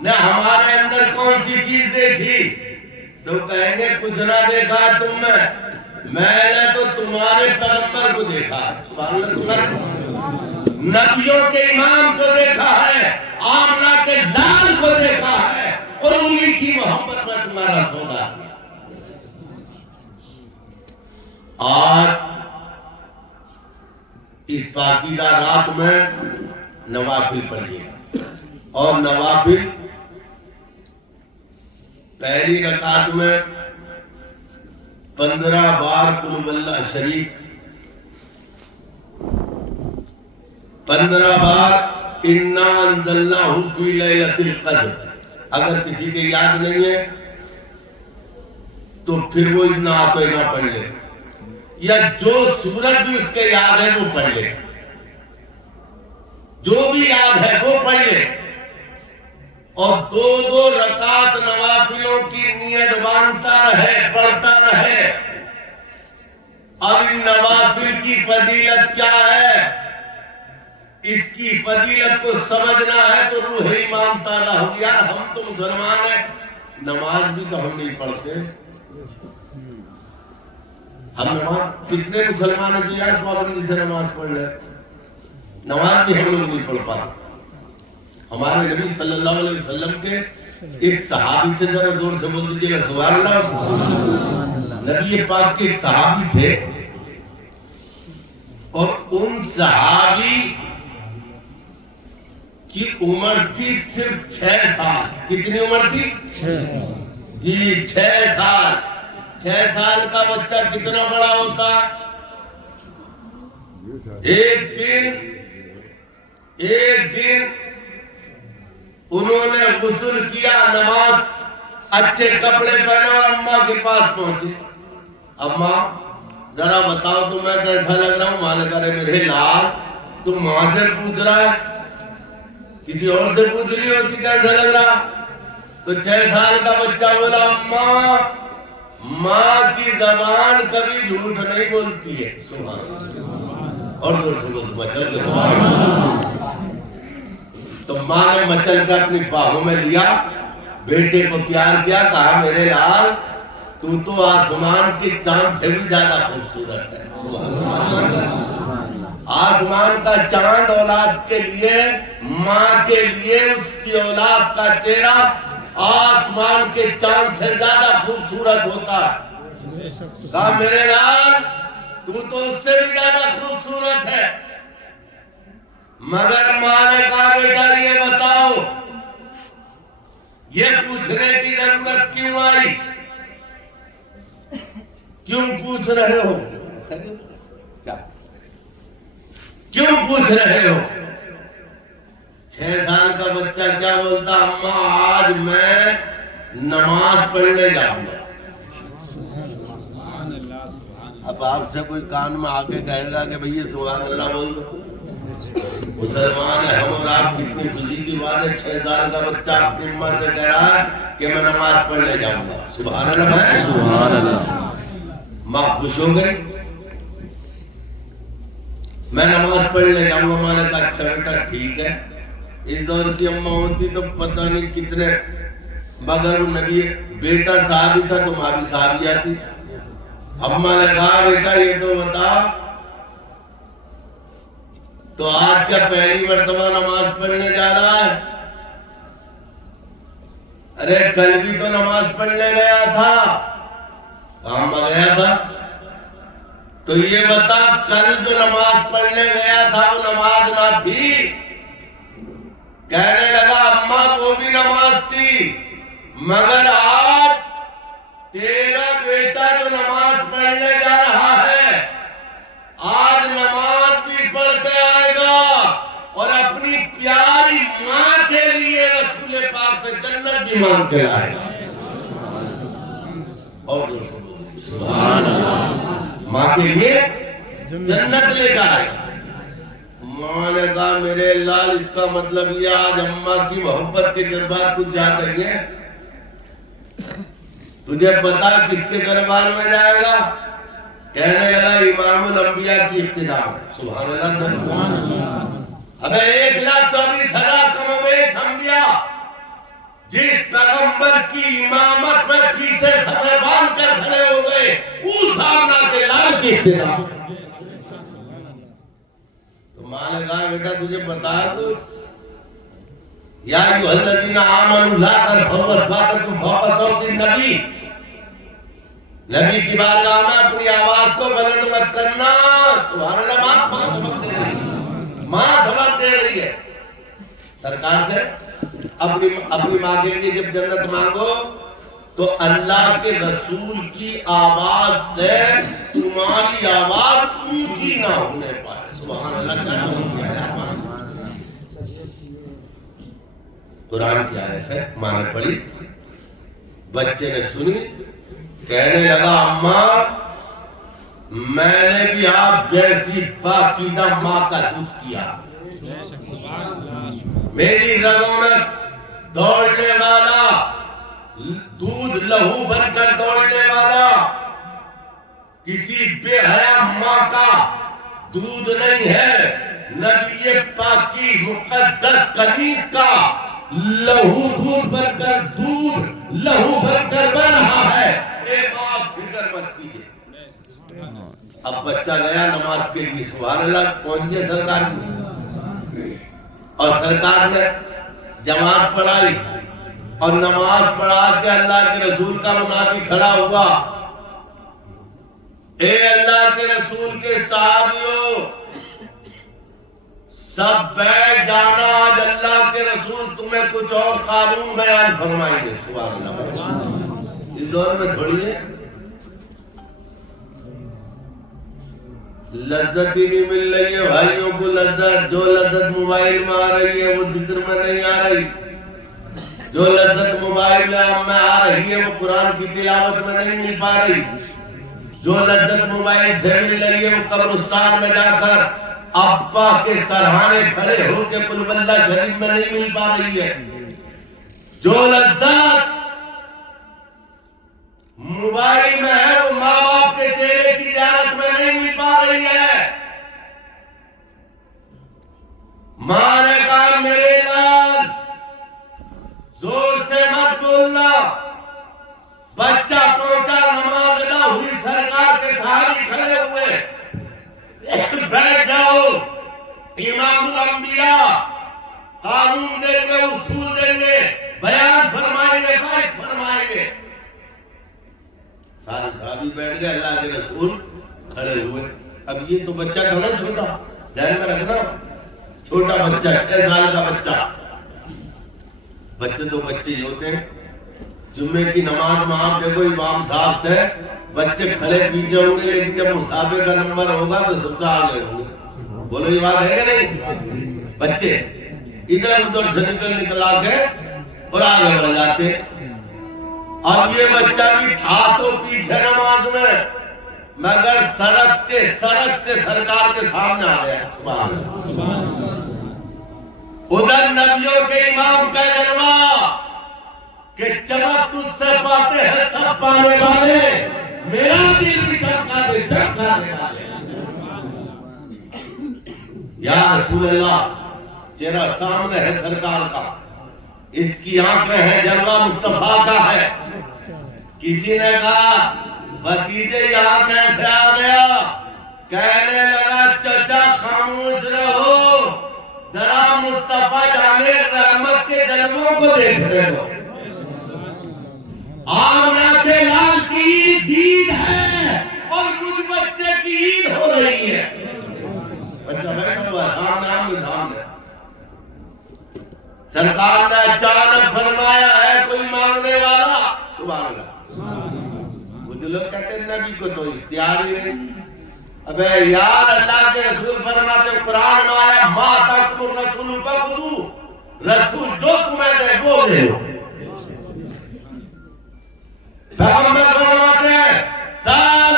نے ہمارے اندر کون سی چیز دیکھی؟ تو کہیں گے کچھ نہ دیکھا تم میں نے تو تمہارے پیغمبر کو دیکھا، نبیوں کے امام کو دیکھا ہے، آمنہ کے لال کو دیکھا ہے، اور انہی کی محبت میں تمہارا سودا. اور اس پاکیزہ رات میں نوافل پڑھیے، اور نوافل پہلی رکعت میں 15 بار قل اللہ شریف، 15 بار انا انزلناہ فی لیلۃ القدر. اگر کسی کے یاد نہیں ہے تو پھر وہ انا اعطیناہ پڑھ لے، یا جو سورت بھی اس کے یاد ہے وہ پڑھ لے، جو بھی یاد ہے وہ پڑھ لے. اور 2 رکعت نوافلوں کی نیت باندھتا رہے، پڑھتا رہے. اب ان نوافل کی فضیلت کیا ہے؟ اس کی فضیلت کو سمجھنا ہے تو روح ایمان تازہ ہو. یار ہم تو مسلمان ہیں، نماز بھی تو ہم نہیں پڑھتے. ہم نماز کتنے مسلمان ہیں جو یار پابندی سے نماز پڑھ لیں؟ نماز بھی ہم لوگ نہیں پڑھ پاتے. ہمارے نبی صلی اللہ علیہ وسلم کے ایک صحابی تھے، ذرا زور سے بول دیجیے گا سبحان اللہ. سبحان اللہ. نبی پاک کے ایک صحابی تھے، اور ان صحابی کی عمر تھی صرف 6 سال. کتنی عمر تھی؟ 6 جی 6 سال. 6 سال کا بچہ کتنا بڑا ہوتا؟ ایک دن انہوں نے غسل کیا، نماز، اچھے کپڑے پہنے اور اماں کے پاس پہنچے. اماں ذرا بتاؤ تو میں کیسا لگ رہا ہوں؟ ماں نے کہا میرے لال تم ماں سے پوچھ رہا ہے، کسی اور سے پوچھ رہی ہوتی کیسا لگ رہا. تو 6 سال کا بچہ بولا اماں ماں کی زبان کبھی جھوٹ نہیں بولتی ہے. سبحان اللہ. اور مچل کے سبحان اللہ. تو ماں نے مچل کا اپنی باہوں میں لیا, بیٹے کو پیار کیا, کہا میرے لال تو آسمان کی چاند سے بھی زیادہ خوبصورت ہے. آسمان کا چاند اولاد کے لیے, ماں کے لیے اس کی اولاد کا چہرہ آسمان کے چاند سے زیادہ خوبصورت ہوتا ہے. کہا میرے لال تو اس سے بھی زیادہ خوبصورت ہے. مگر ماں نے کہا بیٹا یہ بتاؤ یہ پوچھنے کی ضرورت کیوں آئی, کیوں پوچھ رہے ہو, کیوں پوچھ رہے ہو؟ 6 سال کا بچہ کیا بولتا, اماں آج میں نماز پڑھنے جاؤں گا. اب آپ سے کوئی کان میں آ کے کہے گا کہ بھئی سبحان اللہ بول دو, مسلمان ہے ہم اور آپ, کتنی خوشی کی بات ہے. 6 سال کا بچہ اپنی اماں سے کہہ رہا ہے کہ میں نماز پڑھنے جاؤں گا. سبحان اللہ, سبحان اللہ. ماں خوش ہو گئی, میں نماز پڑھنے جاؤں گا. ماں نے کہا اچھا بیٹا ٹھیک ہے. اس دور کی اماں ہوتی تو پتہ نہیں کتنے, مگر وہ نبی بیٹا صحابی تھا تو ماں بھی صحابی آتی. اماں نے کہا بیٹا یہ تو بتا تو آج کیا پہلی مرتبہ نماز پڑھنے جا رہا ہے؟ ارے کل بھی تو نماز پڑھنے گیا تھا. کہاں میں گیا تھا؟ تو یہ بتا کل جو نماز پڑھنے گیا تھا وہ نماز نہ تھی. کہنے لگا اماں وہ بھی نماز تھی, مگر آج تیرا بیٹا جو نماز پڑھنے جا رہا ہے آج نماز بھی پڑھ کے آئے گا اور اپنی پیاری ماں کے لیے رسول پاک سے جنت بھی مانگ کے آئے گا. اور سبحان اللہ, ماں کے لیے جنت لے کر آئے گا. ماں نے کہا میرے لال اس کا مطلب یہ آج اماں کی محبت کے جذبات کچھ زیادہ ہی ہیں. تجھے پتا کس کے دربار میں جائے گا؟ کہنے لگا امام الانبیاء کی اقتداء. سبحان اللہ. ابے 1,24,000 کم و بیش انبیاء جس پیغمبر کی امامت میں پیچھے سفے باندھ کر کھڑے ہو گئے, اس آمنہ کے لال کی اقتداء. تو ماں نے کہا بیٹا تجھے بتا دو یا ایھا الذین آمنوا لا ترفعوا اصواتکم فوق صوت النبی, نبی کی بارگاہ میں اپنی آواز کو بلند مت کرنا. سبحان اللہ. ماں خبر دے رہی ہے سرکار سے, اپنی ماں کے لیے جب جنت مانگو تو اللہ کے رسول کی آواز سے تمہاری آواز اونچی نہ ہونے پائے. سبحان اللہ. قرآن کی آیت ہے, ماں نے پڑھی, بچے نے سنی, کہنے لگا اماں میں نے بھی آپ جیسی پاکیزہ ماں کا دودھ کیا. میری رگوں میں دوڑنے والا دودھ لہو بن کر دوڑنے والا کسی بے حیا ماں کا دودھ نہیں ہے. نبی پاک کی مقدس کنیز کا لہو دودھ بن کر لہو بن کر بن رہا ہے. ایک آپ فکر مت کیجئے. اب بچہ گیا نماز کے لیے. سبحان اللہ. پہنچ گئے سرکار کی, اور سرکار نے جماعت پڑھائی اور نماز پڑھا کے اللہ کے رسول کا منادی کھڑا ہوا, اے اللہ کے رسول کے صحابیوں سب بیٹھ جانا, آج اللہ کے رسول تمہیں کچھ اور قانون بیان فرمائیں گے. سبحان اللہ. اس دور میں تھوڑی ہے لذت ہی نہیں مل رہی ہے بھائیوں کو. لذت جو لذت موبائل میں آ رہی ہے وہ ذکر میں نہیں آ رہی. جو لذت موبائل میں آ رہی ہے وہ قرآن کی تلاوت میں نہیں مل پا رہی. جو لذت موبائل سے مل رہی ہے وہ قبرستان میں جا کر ابا کے سرہانے کھڑے ہو کے قل واللہ شریف میں نہیں مل پا رہی ہے. جو لذت موبائل میں ہے وہ ماں باپ کے چہرے کی زیارت میں نہیں مل پا رہی ہے۔ ماں نے کہا میرے لال زور سے مت بولنا، بچہ پہنچا نماز ادا ہوئی، سرکار کے صحابی کھڑے ہوئے، بیٹھ جاؤ، امام الانبیاء قانون دیں گے، اصول دیں گے، بیان فرمائیں گے، بات فرمائیں گے۔ سارے صحابی بیٹھ گئے، اللہ کے رسول کھڑے ہوئے۔ اب یہ تو بچہ تھا نا چھوٹا، ذہن میں رکھنا، چھوٹا بچہ 6 سال کا بچہ، بچے تو بچے ہی ہوتے ہیں۔ جمعے کی نماز میں آپ دیکھو امام صاحب سے بچے کھڑے پیچھے ہوں گے، لیکن جب مسابقے کا نمبر ہوگا تو سب سے آگے ہوں گے۔ بولو یہ بات ہے کہ نہیں؟ بچے ادھر ادھر سے نکلا کے اور آگے بڑھ جاتے۔ اب یہ بچہ بھی تھا تو پیچھے نماز میں، مگر سرکتے سرکتے سرکار کے سامنے آ گیا۔ سبحان اللہ۔ ادھر نبیوں کے امام کا جلوہ کہ چمک تجھ سے پاتے ہیں سب پانے والے، میرا دل بھی چمکانے والے۔ یا رسول اللہ، چہرہ سامنے ہے سرکار کا، اس کی آنکھیں ہیں، جلوہ مصطفیٰ کا ہے۔ کسی نے کہا بھتیجے یہاں کیسے آ گیا؟ کہنے لگا چچا خاموش رہو، ذرا مصطفیٰ جانے رحمت کے جلووں کو دیکھ رہے ہو۔ آمنہ کے لال کی عید ہے اور مجھ بچے کی عید ہو رہی ہے۔ بچہ بیٹھا ہوا سامنے آمنے سامنے، سرکار نے اچانک فرمایا ہے کوئی مانگنے والا؟ سبحان اللہ۔ مجھے لوگ کہتے ہیں نبی کو تو اختیار ہی نہیں۔ ابے یار، اللہ کے رسول فرماتے ہیں قرآن میں آیا ما تاکم الرسول فخذوہ، رسول جو تمہیں دے وہ لے لو۔ پیغمبر فرماتے ہیں سال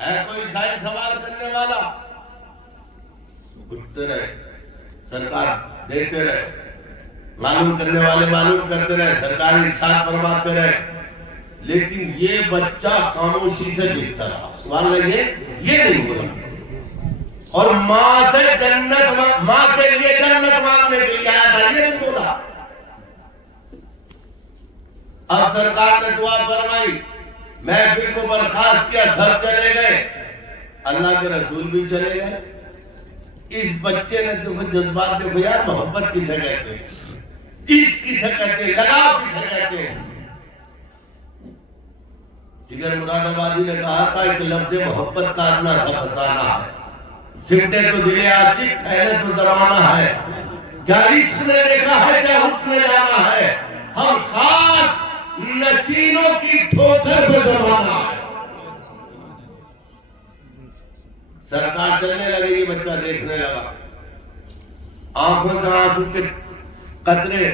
ہے کوئی عیسائی سوال کرنے والا؟ اٹھتے رہے، سرکار دیتے رہے، معلوم کرنے والے معلوم کرتے رہے، سرکار ارشاد فرماتے رہے، لیکن یہ بچہ خاموشی سے دیکھتا رہا۔ سبحان اللہ، یہ نہیں بولا، اور ماں سے جنت، ماں کے لیے جنت مانگنے کے لیے آیا تھا، یہ نہیں بولا۔ اب سرکار نے دعا فرمائی، محفل کو برخاست کیا، سب چلے گئے، اللہ کے رسول بھی چلے گئے۔ اس بچے نے تو جذبات دیکھو یار، محبت کسے کہتے ہیں، عشق کسے کہتے ہیں، لگاؤ کسے کہتے ہیں۔ جگر مراد آبادی نے کہا تھا کہ لفظ محبت کا اتنا سا فسانہ ہے، سمٹے تو دل عاشق پھیلے تو زمانہ ہے، کیا عشق نے دیکھا ہے کیا حسن نے جانا ہے، ہم خاک نشینوں کی ٹھوکر پہ زمانہ ہے۔ سرکار چلنے لگے، یہ بچہ دیکھنے لگا، آنکھوں سے آنسو کے قطرے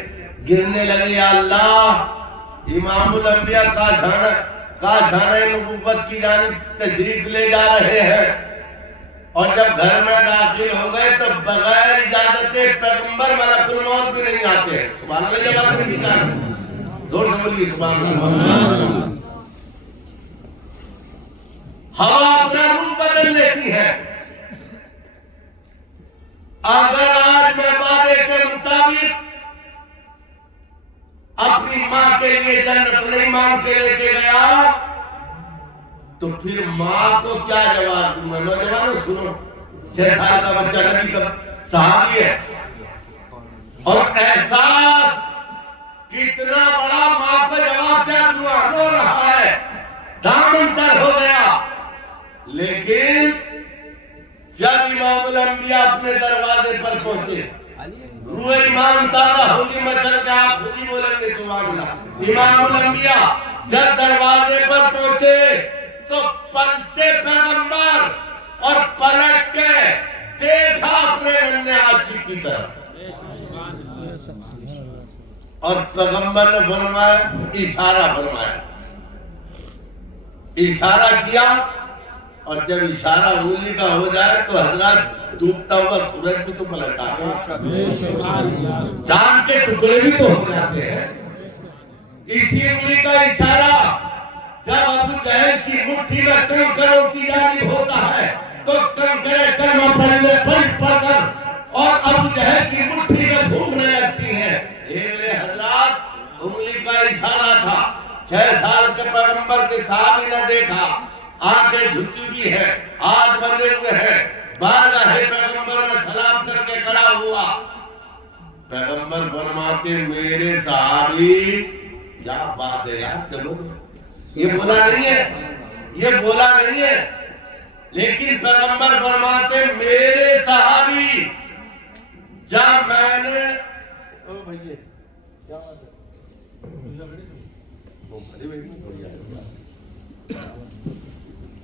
گرنے لگے۔ یا اللہ، امام الانبیاء کاشانہ نبوت کی جانب تشریف لے جا رہے ہیں، اور جب گھر میں داخل ہو گئے تو بغیر اجازت پیغمبر ملک الموت بھی نہیں آتے ہیں۔ سبحان اللہ، یہ بات نہیں کہا، زور سے بولیے سبحان اللہ۔ ہوا اپنا روپ بدل لیتی ہے۔ اگر آج میں وعدے کے مطابق اپنی ماں کے لیے جنت نہیں مانگ کے لے کے گیا تو پھر ماں کو کیا جواب دوں میں؟ نوجوانوں سنو، 6 سال کا بچہ نبی کا صحابی ہے، اور احساس کتنا بڑا، ماں کا جواب کیا دوں؟ رو رہا ہے، دامن تر ہو گیا۔ لیکن جب امام الانبیاء اپنے دروازے پر پہنچے، روح ایمان تازہ ہوگی مچل کے آپ خود ہی بولیں گے سبحان اللہ۔ امام الانبیاء جب دروازے پر پہنچے تو پلٹے پیغمبر اور پلٹ کے دیکھا اپنے ننھے عاشق کی طرف، اور پیغمبر نے فرمایا، اشارہ فرمایا، اشارہ کیا اور جب اشارہ انگلی کا ہو جائے تو حضرات ڈوبتا ہوا سورج بھی تو پلٹا ہے، چاند کے ٹکڑے بھی تو ہو جاتے ہیں۔ اسی انگلی کا اشارہ جب ابو جہل کی مٹھی میں کنکروں کی جانب ہوتا ہے تو کنکریں کلمہ پڑھنے پلٹ پڑ کر اور ابو جہل کی مٹھی میں گھومنے لگتی ہیں۔ یہ میرے حضرات انگلی کا اشارہ تھا۔ 6 سال کے پیغمبر کے صحابی نے دیکھا، آنکھیں جھکی بھی ہے، ہاتھ بندھے ہوئے ہیں، بارگاہ پیغمبر میں سلام کر کے کھڑا ہوا۔ پیغمبر فرماتے میرے صحابی، کیا بات ہے یار، دیکھو یہ بولا نہیں ہے، یہ بولا نہیں ہے، لیکن پیغمبر فرماتے میرے صحابی، جب میں نے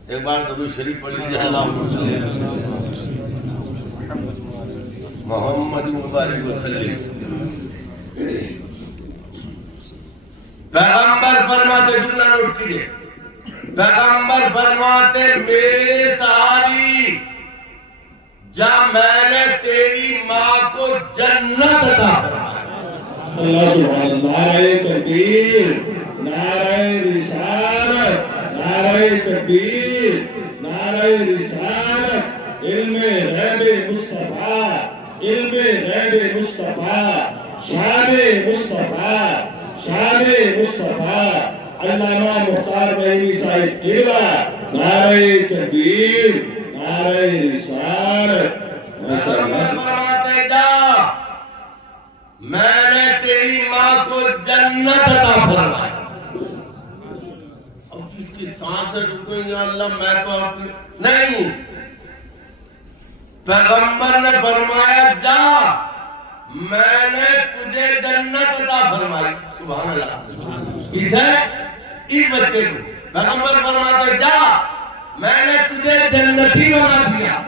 ایک بار درود شریف پڑھ لیجیے، اللہم صلی محمد مبارک وسلم۔ پیغمبر فرماتے، جملہ نوٹ کیجئے، پیغمبر فرماتے میرے صحابی، جب میں نے تیری ماں کو جنت عطا فرمائی۔ اللہ سبحانہ اللہ، نعرہ تکبیر، نعرہ رسالت، نعرہ تکبیر، نعرہ رسالت، علم غیب مصطفیٰ، علم غیب مصطفیٰ، شان مصطفیٰ، شان مصطفیٰ، علامہ مختار نعیمی صاحب قبلہ، نعرہ تکبیر، نعرہ رسالت۔ پیغمبر فرماتے جا، میں نے تیری ماں کو جنت عطا فرمائی۔ اب اس کی سانسیں رکیں یا اللہ، میں تو اپنے نہیں، پیغمبر نے فرمایا جا، میں نے تجھے جنت عطا فرمائی۔ سبحان اللہ، اسے اس بچے کو پیغمبر فرماتے جا، میں نے تجھے جنتی بنا دیا۔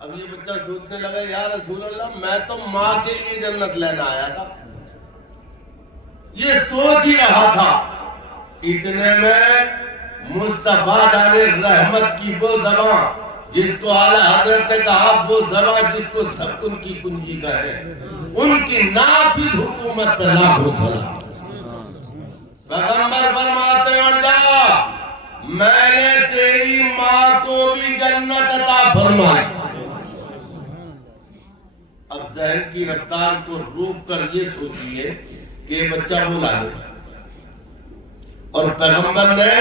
اب یہ بچہ سوچنے لگا یا رسول اللہ، میں تو ماں کے لیے جنت لینا آیا تھا، یہ سوچ ہی رہا تھا۔ اتنے میں مصطفیٰ جان رحمت کی وہ زبان جس کو اعلیٰ حضرت نے کہا وہ زبان جس کو سب کن کی کنجی کا ہے، ان کی نافذ حکومت پر لاکھوں چلا۔ پیغمبر فرماتے ہیں جا، میں نے تیری ماں کو بھی جنت عطا فرمائی۔ اب ذہن کی رفتار کو روک کر یہ سوچئے کہ یہ بچہ بولا نہیں، اور پیغمبر نے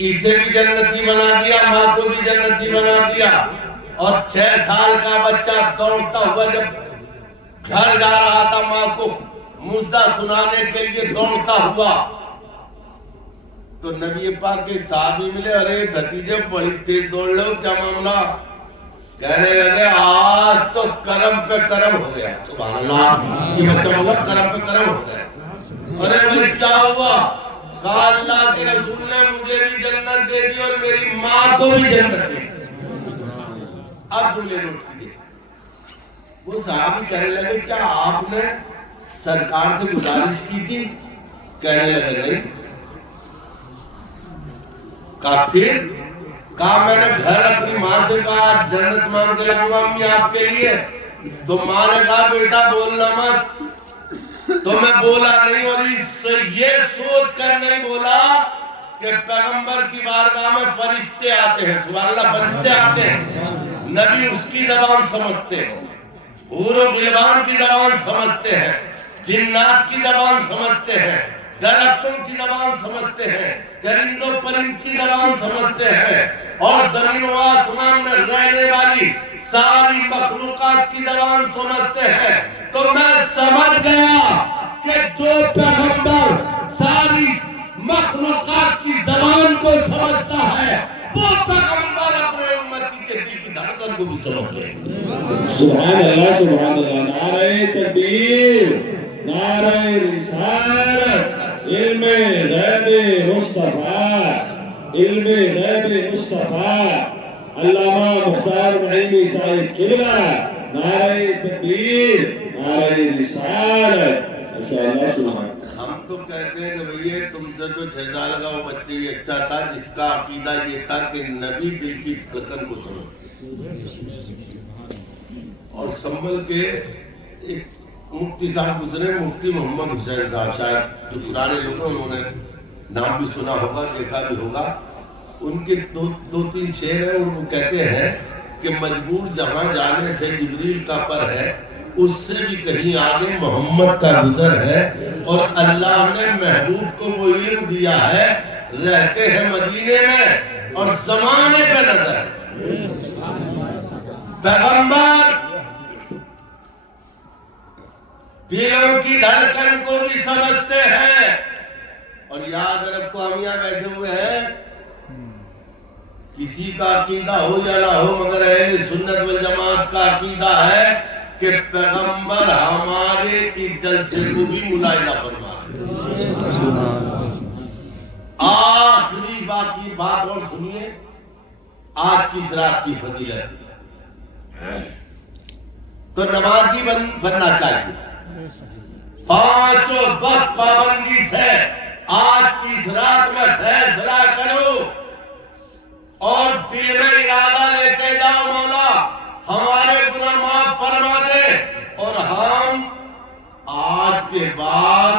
اسے بھی جنتی بنا دیا، ماں کو بھی جنتی بنا دیا، اور 6 سال کا بچہ دوڑتا ہوا جب گھر جا رہا تھا ماں کو مژدہ سنانے کے لیے دوڑتا ہوا، تو نبی پاک کے ایک صحابی ملے، ارے بھتیجے بڑی تیز دوڑ لو، کیا معاملہ؟ کہنے لگے آج تو کرم پہ کرم ہو گیا۔ سبحان اللہ، یہ بچہ بولا کرم پہ کرم ہو گیا۔ ارے بھائی کیا ہوا؟ کہا اللہ کے رسول نے مجھے بھی جنت دے دی اور میری ماں کو بھی جنت دے دی۔ اب جملے نوٹ کیجئے، وہ صحابی کہنے لگے کیا آپ نے سرکار سے گزارش کی تھی؟ کہنے لگے نہیں۔ کہا پھر؟ کہا میں نے گھر اپنی ماں سے کہا جنت مانگ کے لاؤں گا امی آپ کے لیے، تو ماں نے کہا بیٹا بولنا مت، تو میں بولا نہیں، اور اس سے یہ سوچ کر نہیں بولا کہ پیغمبر کی بارگاہ میں فرشتے آتے ہیں۔ سبحان اللہ، فرشتے آتے ہیں، نبی اس کی زبان سمجھتے ہیں، حور و غلمان کی زبان سمجھتے ہیں، جنات کی زبان سمجھتے ہیں، درختوں کی زبان سمجھتے ہیں، چرند و پرند کی زبان سمجھتے ہیں، اور زمین و آسمان میں رہنے والی ساری مخلوقات کی زبان سمجھتے ہیں۔ تو میں سمجھ گیا کہ جو پیغمبر ساری مخلوقات کی زبان کو سمجھتا ہے وہ پیغمبر اپنے امتی کے دل کی دھڑکن کو بھی سمجھتے ہیں۔ سبحان اللہ، سبحان اللہ، نعرہ تکبیر، نعرہ رسالت، علم غیب مصطفیٰ، علم غیب مصطفیٰ، علامہ مختار نعیمی صاحب قبلہ، نعرہ تکبیر، نعرہ رسالت۔ ماشاءاللہ، سبحان اللہ۔ تو کہتے ہیں کہ بھئی تم سے جو 6 سال کا وہ بچے ہی اچھا تھا جس کا عقیدہ یہ تھا کہ نبی دل کی دھڑکن کو سنو. اور سنبھل کے ایک مفتی صاحب گزرے, مفتی محمد حسین صاحب, شاید جو پرانے لوگ ہیں انہوں نے نام بھی سنا ہوگا, دیکھا بھی ہوگا. ان کے دو تین شعر ہیں, اور وہ کہتے ہیں کہ مجبور جہاں جانے سے جبریل کا پر ہے, اس سے بھی کہیں آگے محمد کا گزر ہے. اور اللہ نے محبوب کو وہ علم دیا ہے, رہتے ہیں مدینے میں اور زمانے پہ نظر ہے. پیغمبر دلوں کی دھڑکن کو بھی سمجھتے ہیں. اور یاد رکھو ہم یہاں بیٹھے ہوئے ہیں, کسی کا عقیدہ ہو یا نہ ہو, مگر اہل سنت والجماعت کا عقیدہ ہے کہ پیغمبر ہمارے اس جلسے کو بھی ملاحظہ فرما رہے ہیں. آخری باقی بات اور سنیے, آج کی اس رات کی فضیلت. تو نمازی بننا چاہیے, 5 وقت پابندی سے آج کی اس رات میں فیصلہ کرو اور دل میں ارادہ لے کے جاؤ, مولا ہمارے گناہ معاف فرما دے, اور ہم آج کے بعد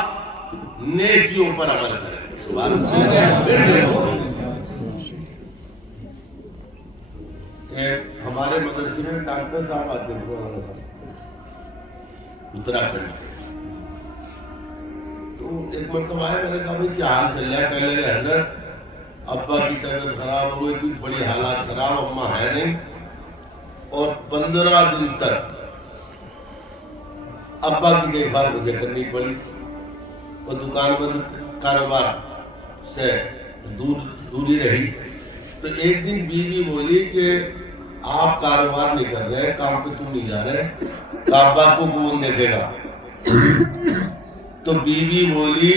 نیکیوں پر عمل کریں. سبحان اللہ. ہمارے مدرسے میں ڈاکٹر صاحب آتے ہیں, اتراکھنڈ کے. تو ایک مرتبہ آئے, میں نے کہا بھائی کیا حال چل رہا ہے؟ کہنے لگے حضرت ابا کی طبیعت خراب ہو گئی تھی, بڑی حالات خراب, اماں ہے نہیں, اور 15 دن تک ابا کی دیکھ بھال مجھے کرنی پڑی. اور دکان بند, کاروبار سے دوری رہی. تو ایک دن بیوی بولی کہ آپ کاروبار نہیں کر رہے, کام پہ تم نہیں جا رہے, ابا کو کون دیکھے گا؟ تو بیوی بولی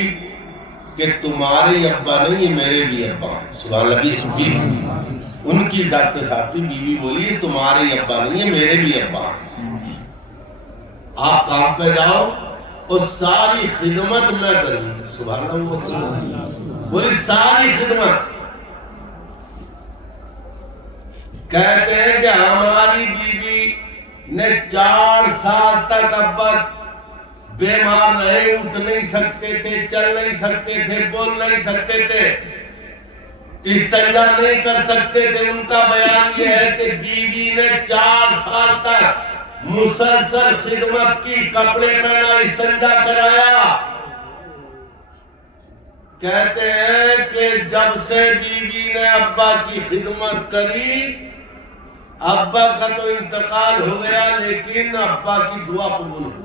کہ تمہارے ابا نہیں, میرے بھی ابا. سبحان اللہ. ان کی ڈاکٹر صاحب کی بیوی بولی تمہارے ابا نہیں, میرے بھی ابا. آپ کام پہ جاؤ اور ساری خدمت میں کروں. سبحان اللہ. بولی ساری خدمت. کہتے ہیں کہ ہماری بیوی نے 4 سال تک ابا بیمار رہے, اٹھ نہیں سکتے تھے, چل نہیں سکتے تھے, بول نہیں سکتے تھے, استنجا نہیں کر سکتے تھے. ان کا بیان یہ ہے کہ بیوی نے 4 سال تک مسلسل خدمت کی, کپڑے پہنا, استنجا کرایا. کہتے ہیں کہ جب سے بیوی نے ابا کی خدمت کری, ابا کا تو انتقال ہو گیا لیکن ابا کی دعا قبول ہو گئی.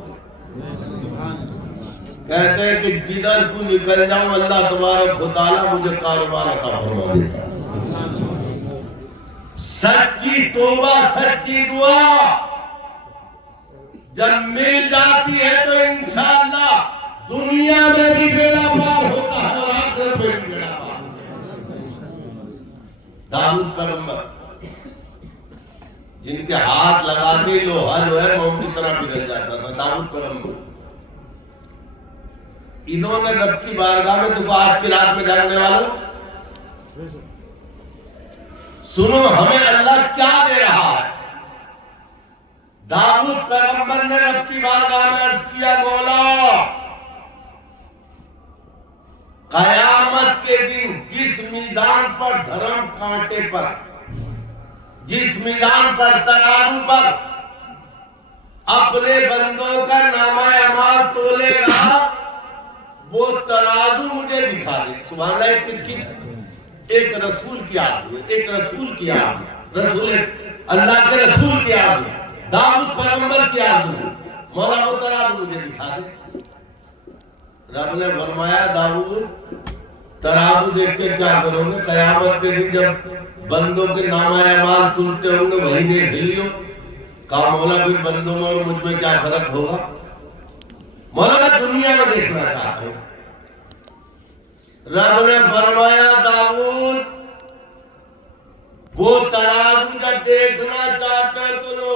کہتے ہیں کہ جدھر کو نکل جاؤں اللہ تبارک و تعالیٰ مجھے کاروبار عطا فرما دیتا. سچی توبہ, سچی دعا جب مل جاتی ہے تو انشاءاللہ دنیا میں بھی بیڑا پار ہوتا ہے اور آخرت میں بھی بیڑا پار ہوتا ہے. داؤد پیغمبر جن کے ہاتھ لگاتے لوہا جو ہے موم کی طرح پگھل جاتا تھا, داؤد پیغمبر. انہوں نے رب کی بارگاہ میں, تو آج کی رات میں جاننے والوں سنو ہمیں اللہ کیا دے رہا ہے. داؤد پیغمبر نے رب کی بارگاہ میں عرض کیا, مولا قیامت کے دن جس میدان پر دھرم کانٹے پر, جس میدان پر ترازو پر اپنے بندوں کا نامہ اعمال تولے گا, وہ ترازو مجھے دکھا دے. سبحان اللہ. ایک کس کی؟ ایک رسول کی آرزو ہے, ایک رسول کی آرزو, رسول اللہ کے رسول کی آرزو, داؤد پیغمبر کی آرزو. مولا وہ ترازو مجھے دکھا دے. رب نے فرمایا داؤد ترازو دیکھ کے کیا کرو گے؟ قیامت کے دن جب بندوں کے نامہ اعمال تلتے ہوں گے وہیں دیکھ لیو. کہا مولا پھر بندوں میں اور مجھ میں کیا فرق ہوگا؟ مولا میں دنیا میں دیکھنا چاہتا ہوں. رب نے فرمایا داؤد وہ ترازو جب دیکھنا چاہتے ہیں تو لو,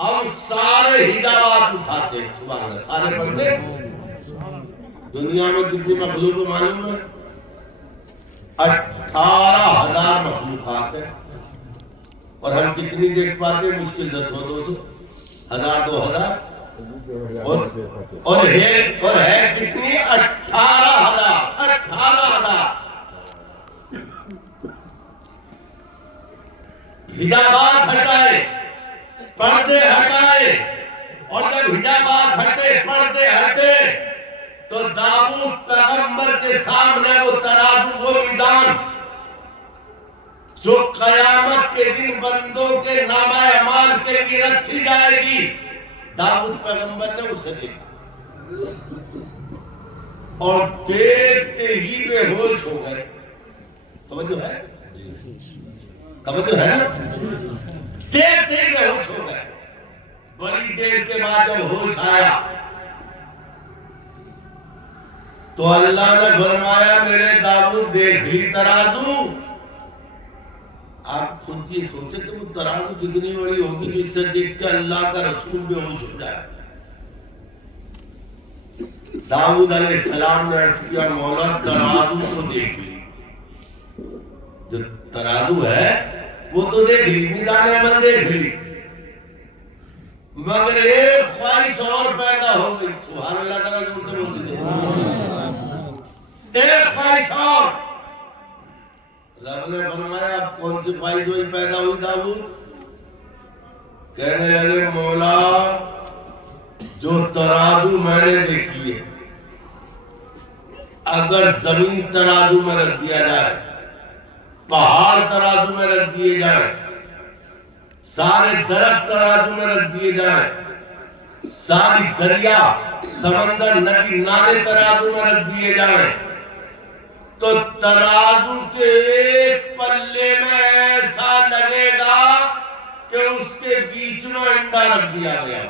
ہم سارے حجابات اٹھاتے ہیں. سبحان اللہ. سارے پردے دنیا میں کتنی مخلوق معلوم ہے؟ 18,000 مخلوقات ہیں، اور ہم کتنی دیکھ پاتے ہیں؟ مشکل سے 100-200، 1000 2000، اور ہے کتنی؟ 18,000۔ حجابات ہٹائے، پردے ہٹائے، اور جب حجابات ہٹے، پردے ہٹے، تو داؤد پیغمبر کے سامنے وہ ترازو، وہ میزان جو قیامت کے دن بندوں کے نامہ اعمال کے لیے رکھی جائے گی، داؤد پیغمبر نے اسے دیکھا اور دیکھتے ہی بے ہوش ہو گئے۔ توجہ ہے؟ توجہ ہے نا؟ دیکھتے ہی بے ہوش ہو گئے۔ بڑی دیر کے بعد جب ہوش آیا تو اللہ نے فرمایا میرے داؤد دیکھ لی ترازو؟ آپ خود یہ سوچیں کہ وہ ترازو کتنی بڑی ہوگی جو اسے دیکھ کے اللہ کا رسول بے ہوش ہو جائے۔ داؤد علیہ السلام نے عرض کیا مولا ترازو کو دیکھ لی، جو ترازو ہے وہ تو دیکھ لی، میزان عمل دیکھ لی، مگر ایک خواہش اور پیدا ہو گئی۔ سبحان اللہ تعالیٰ جور سے بولتے ہیں، ایک خواہش اور۔ رب نے فرمایا اب کون سی خواہش ہوئی پیدا ہوئی داؤد؟ کہنے لگے مولا جو ترازو میں نے دیکھی ہے، اگر زمین ترازو میں رکھ دیا جائے، پہاڑ ترازو میں رکھ دیے جائیں، سارے درخت ترازو میں رکھ دیے جائیں، ساری دریا، سمندر، ندی، نالے ترازو میں رکھ دیے جائیں، تو ترازو کے ایک پلے میں ایسا لگے گا کہ اس کے بیچ میں انڈا رکھ دیا گیا۔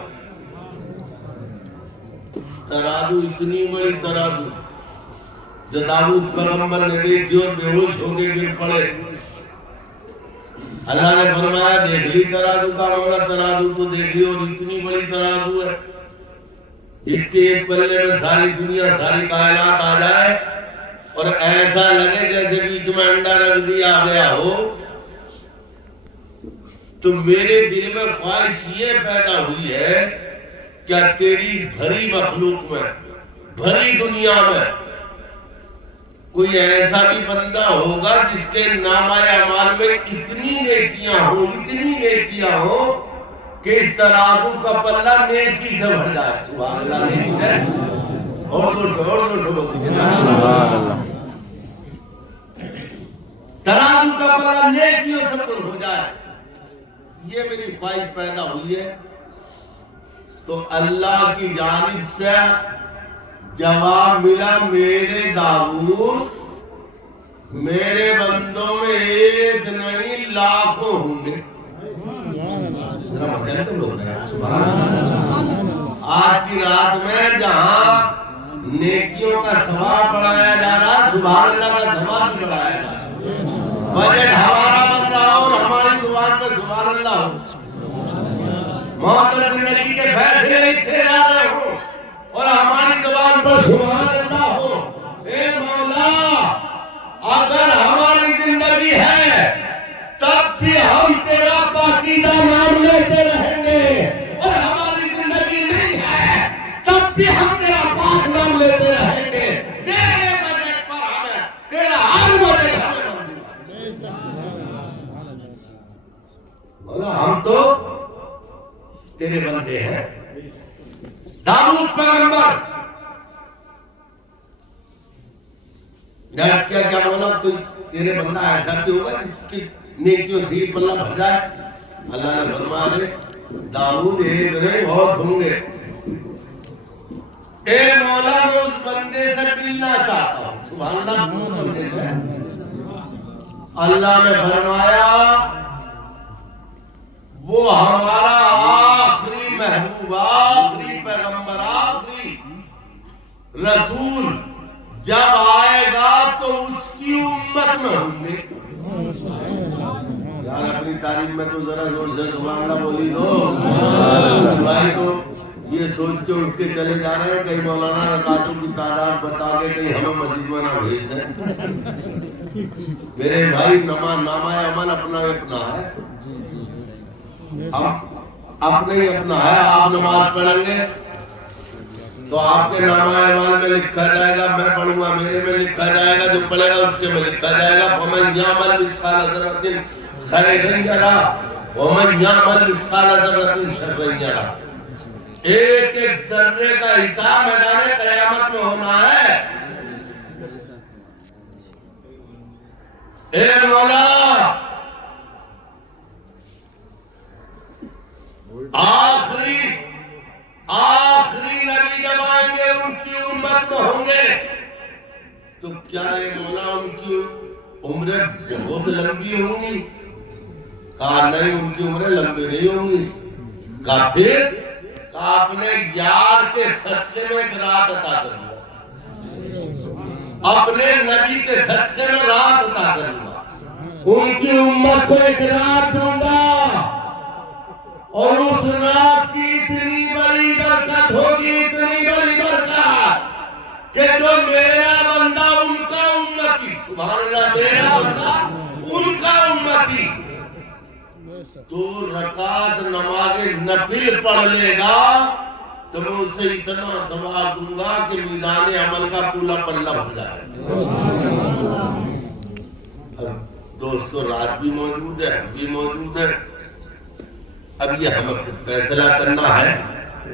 ترازو اتنی بڑی ترازو جو داؤد پیغمبر نے دیکھی اور بے ہوش ہو کے گر پڑے۔ اللہ نے فرمایا دیکھ لی ترازو کا مولا؟ ترازو تو دیکھ لی، اور اتنی بڑی ترازو ہے، اس کے ایک پلے میں ساری دنیا، ساری کائنات آ جائے اور ایسا لگے جیسے بیچ میں انڈا رکھ دیا گیا ہو، تو میرے دل میں خواہش یہ پیدا ہوئی ہے کیا تیری بھری مخلوق میں، بھری دنیا میں کوئی ایسا بھی بندہ ہوگا جس کے نامہ اعمال میں اتنی نیکیاں ہوں، اتنی نیکیاں ہوں کہ اس ترازو کا پلہ نیکی سے بھر جائے۔ سبحان اللہ، نیکی ہے، اور دور سے سبحان اللہ، ترازو کا پلہ نیکیوں سے پر ہو جائے، یہ میری خواہش پیدا ہوئی ہے۔ تو اللہ کی جانب سے جواب ملا میرے داؤد، میرے بندوں میں ایک نہیں لاکھوں ہوں گے۔ آج کی رات میں جہاں نیکیوں کا ثواب بڑھایا جا رہا، سبحان اللہ کا ثواب بھی بڑھایا جا رہا، بجٹ ہمارا بن رہا اور ہماری زبان پہ سبحان اللہ ہو، موت اور زندگی کے فیصلے لکھے جا رہے ہوں اور ہماری زبان پر سبحان اللہ ہو۔ اے مولا اگر ہماری زندگی ہے تب بھی ہم تیرا پاکیزہ نام لیتے رہیں گے، اور ہماری زندگی نہیں ہے تب بھی ہم تیرا پاک نام لیتے رہیں گے۔ تیرے بجٹ پر ہمیں، تیرا ہر بجٹ ہمیں منظور ہے۔ مولا ہم تو تیرے بندے ہیں۔ داؤد پیغمبر جب کیا کیا مولا کوئی تیرے بندہ ایسا بھی ہوگا جس کی نیکیوں سے پلہ بھر جائے؟ اللہ نے فرمایا داؤد ایک نہیں بہت ہوں گے۔ اے مولا میں اس بندے سے ملنا چاہتا ہوں۔ سبحان اللہ، اللہ نے فرمایا وہ ہمارا آخری محبوب، آخری پیغمبر، آخری رسول جب آئے گا تو اس کی امت میں ہوں گے۔ یار اپنی تعریف میں تو ذرا زور سے سبحان اللہ بولی دو بھائی، تو یہ یہ سوچ کے اٹھ کے چلے جا رہے ہیں کہیں مولانا رکعتوں کی تعداد بتا کے کہیں ہمیں مسجد میں نہ بھیج دیں. میرے بھائی نامہ عمل اپنا ہے. اپنے ہی اپنا ہے. آپ نماز پڑھیں گے تو آپ کے نامہ اعمال میں لکھا جائے گا, میں پڑھوں گا میرے میں لکھا جائے گا, جو پڑھے گا اس کے میں لکھا جائے گا. وَمَنْ يَعْمَلْ مِثْقَالَ ذَرَّةٍ خَيْرًا يَرَهُ وَمَنْ يَعْمَلْ مِثْقَالَ ذَرَّةٍ شَرًّا يَرَهُ. ایک ایک ذرے کا حساب میدان قیامت میں ہونا ہے. اے مولا آخری نبی جب آئیں گے ان کی امت میں ہوں گے تو کیا ہے مولا ان کی عمریں بہت لمبی ہوں گی؟ کہا نہیں, ان کی عمریں لمبی نہیں ہوں گی. کہا پھر؟ کہا اپنے یار کے صدقے میں ایک رات عطا کروں گا, اپنے نبی کے صدقے میں رات عطا کروں گا, ان کی امت کو ایک رات دوں گا, اور اس رات کی اتنی بڑی برکت ہوگی, اتنی بڑی برکت کہ جو میرا بندہ ان کا امتی, سبحان اللہ, میرا بندہ ان کا امتی 2 رکعت نماز نفل پڑھ لے گا تو میں اسے اتنا ثواب دوں گا کہ میزان عمل کا پورا پلہ بھر جائے. دوستو رات بھی موجود ہے, بھی موجود ہے. اب یہ ہمیں فیصلہ کرنا ہے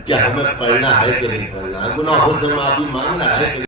کہ ہمیں پڑھنا ہے کہ نہیں پڑھنا ہے. گناہوں سے معافی مانگنا ہے کہ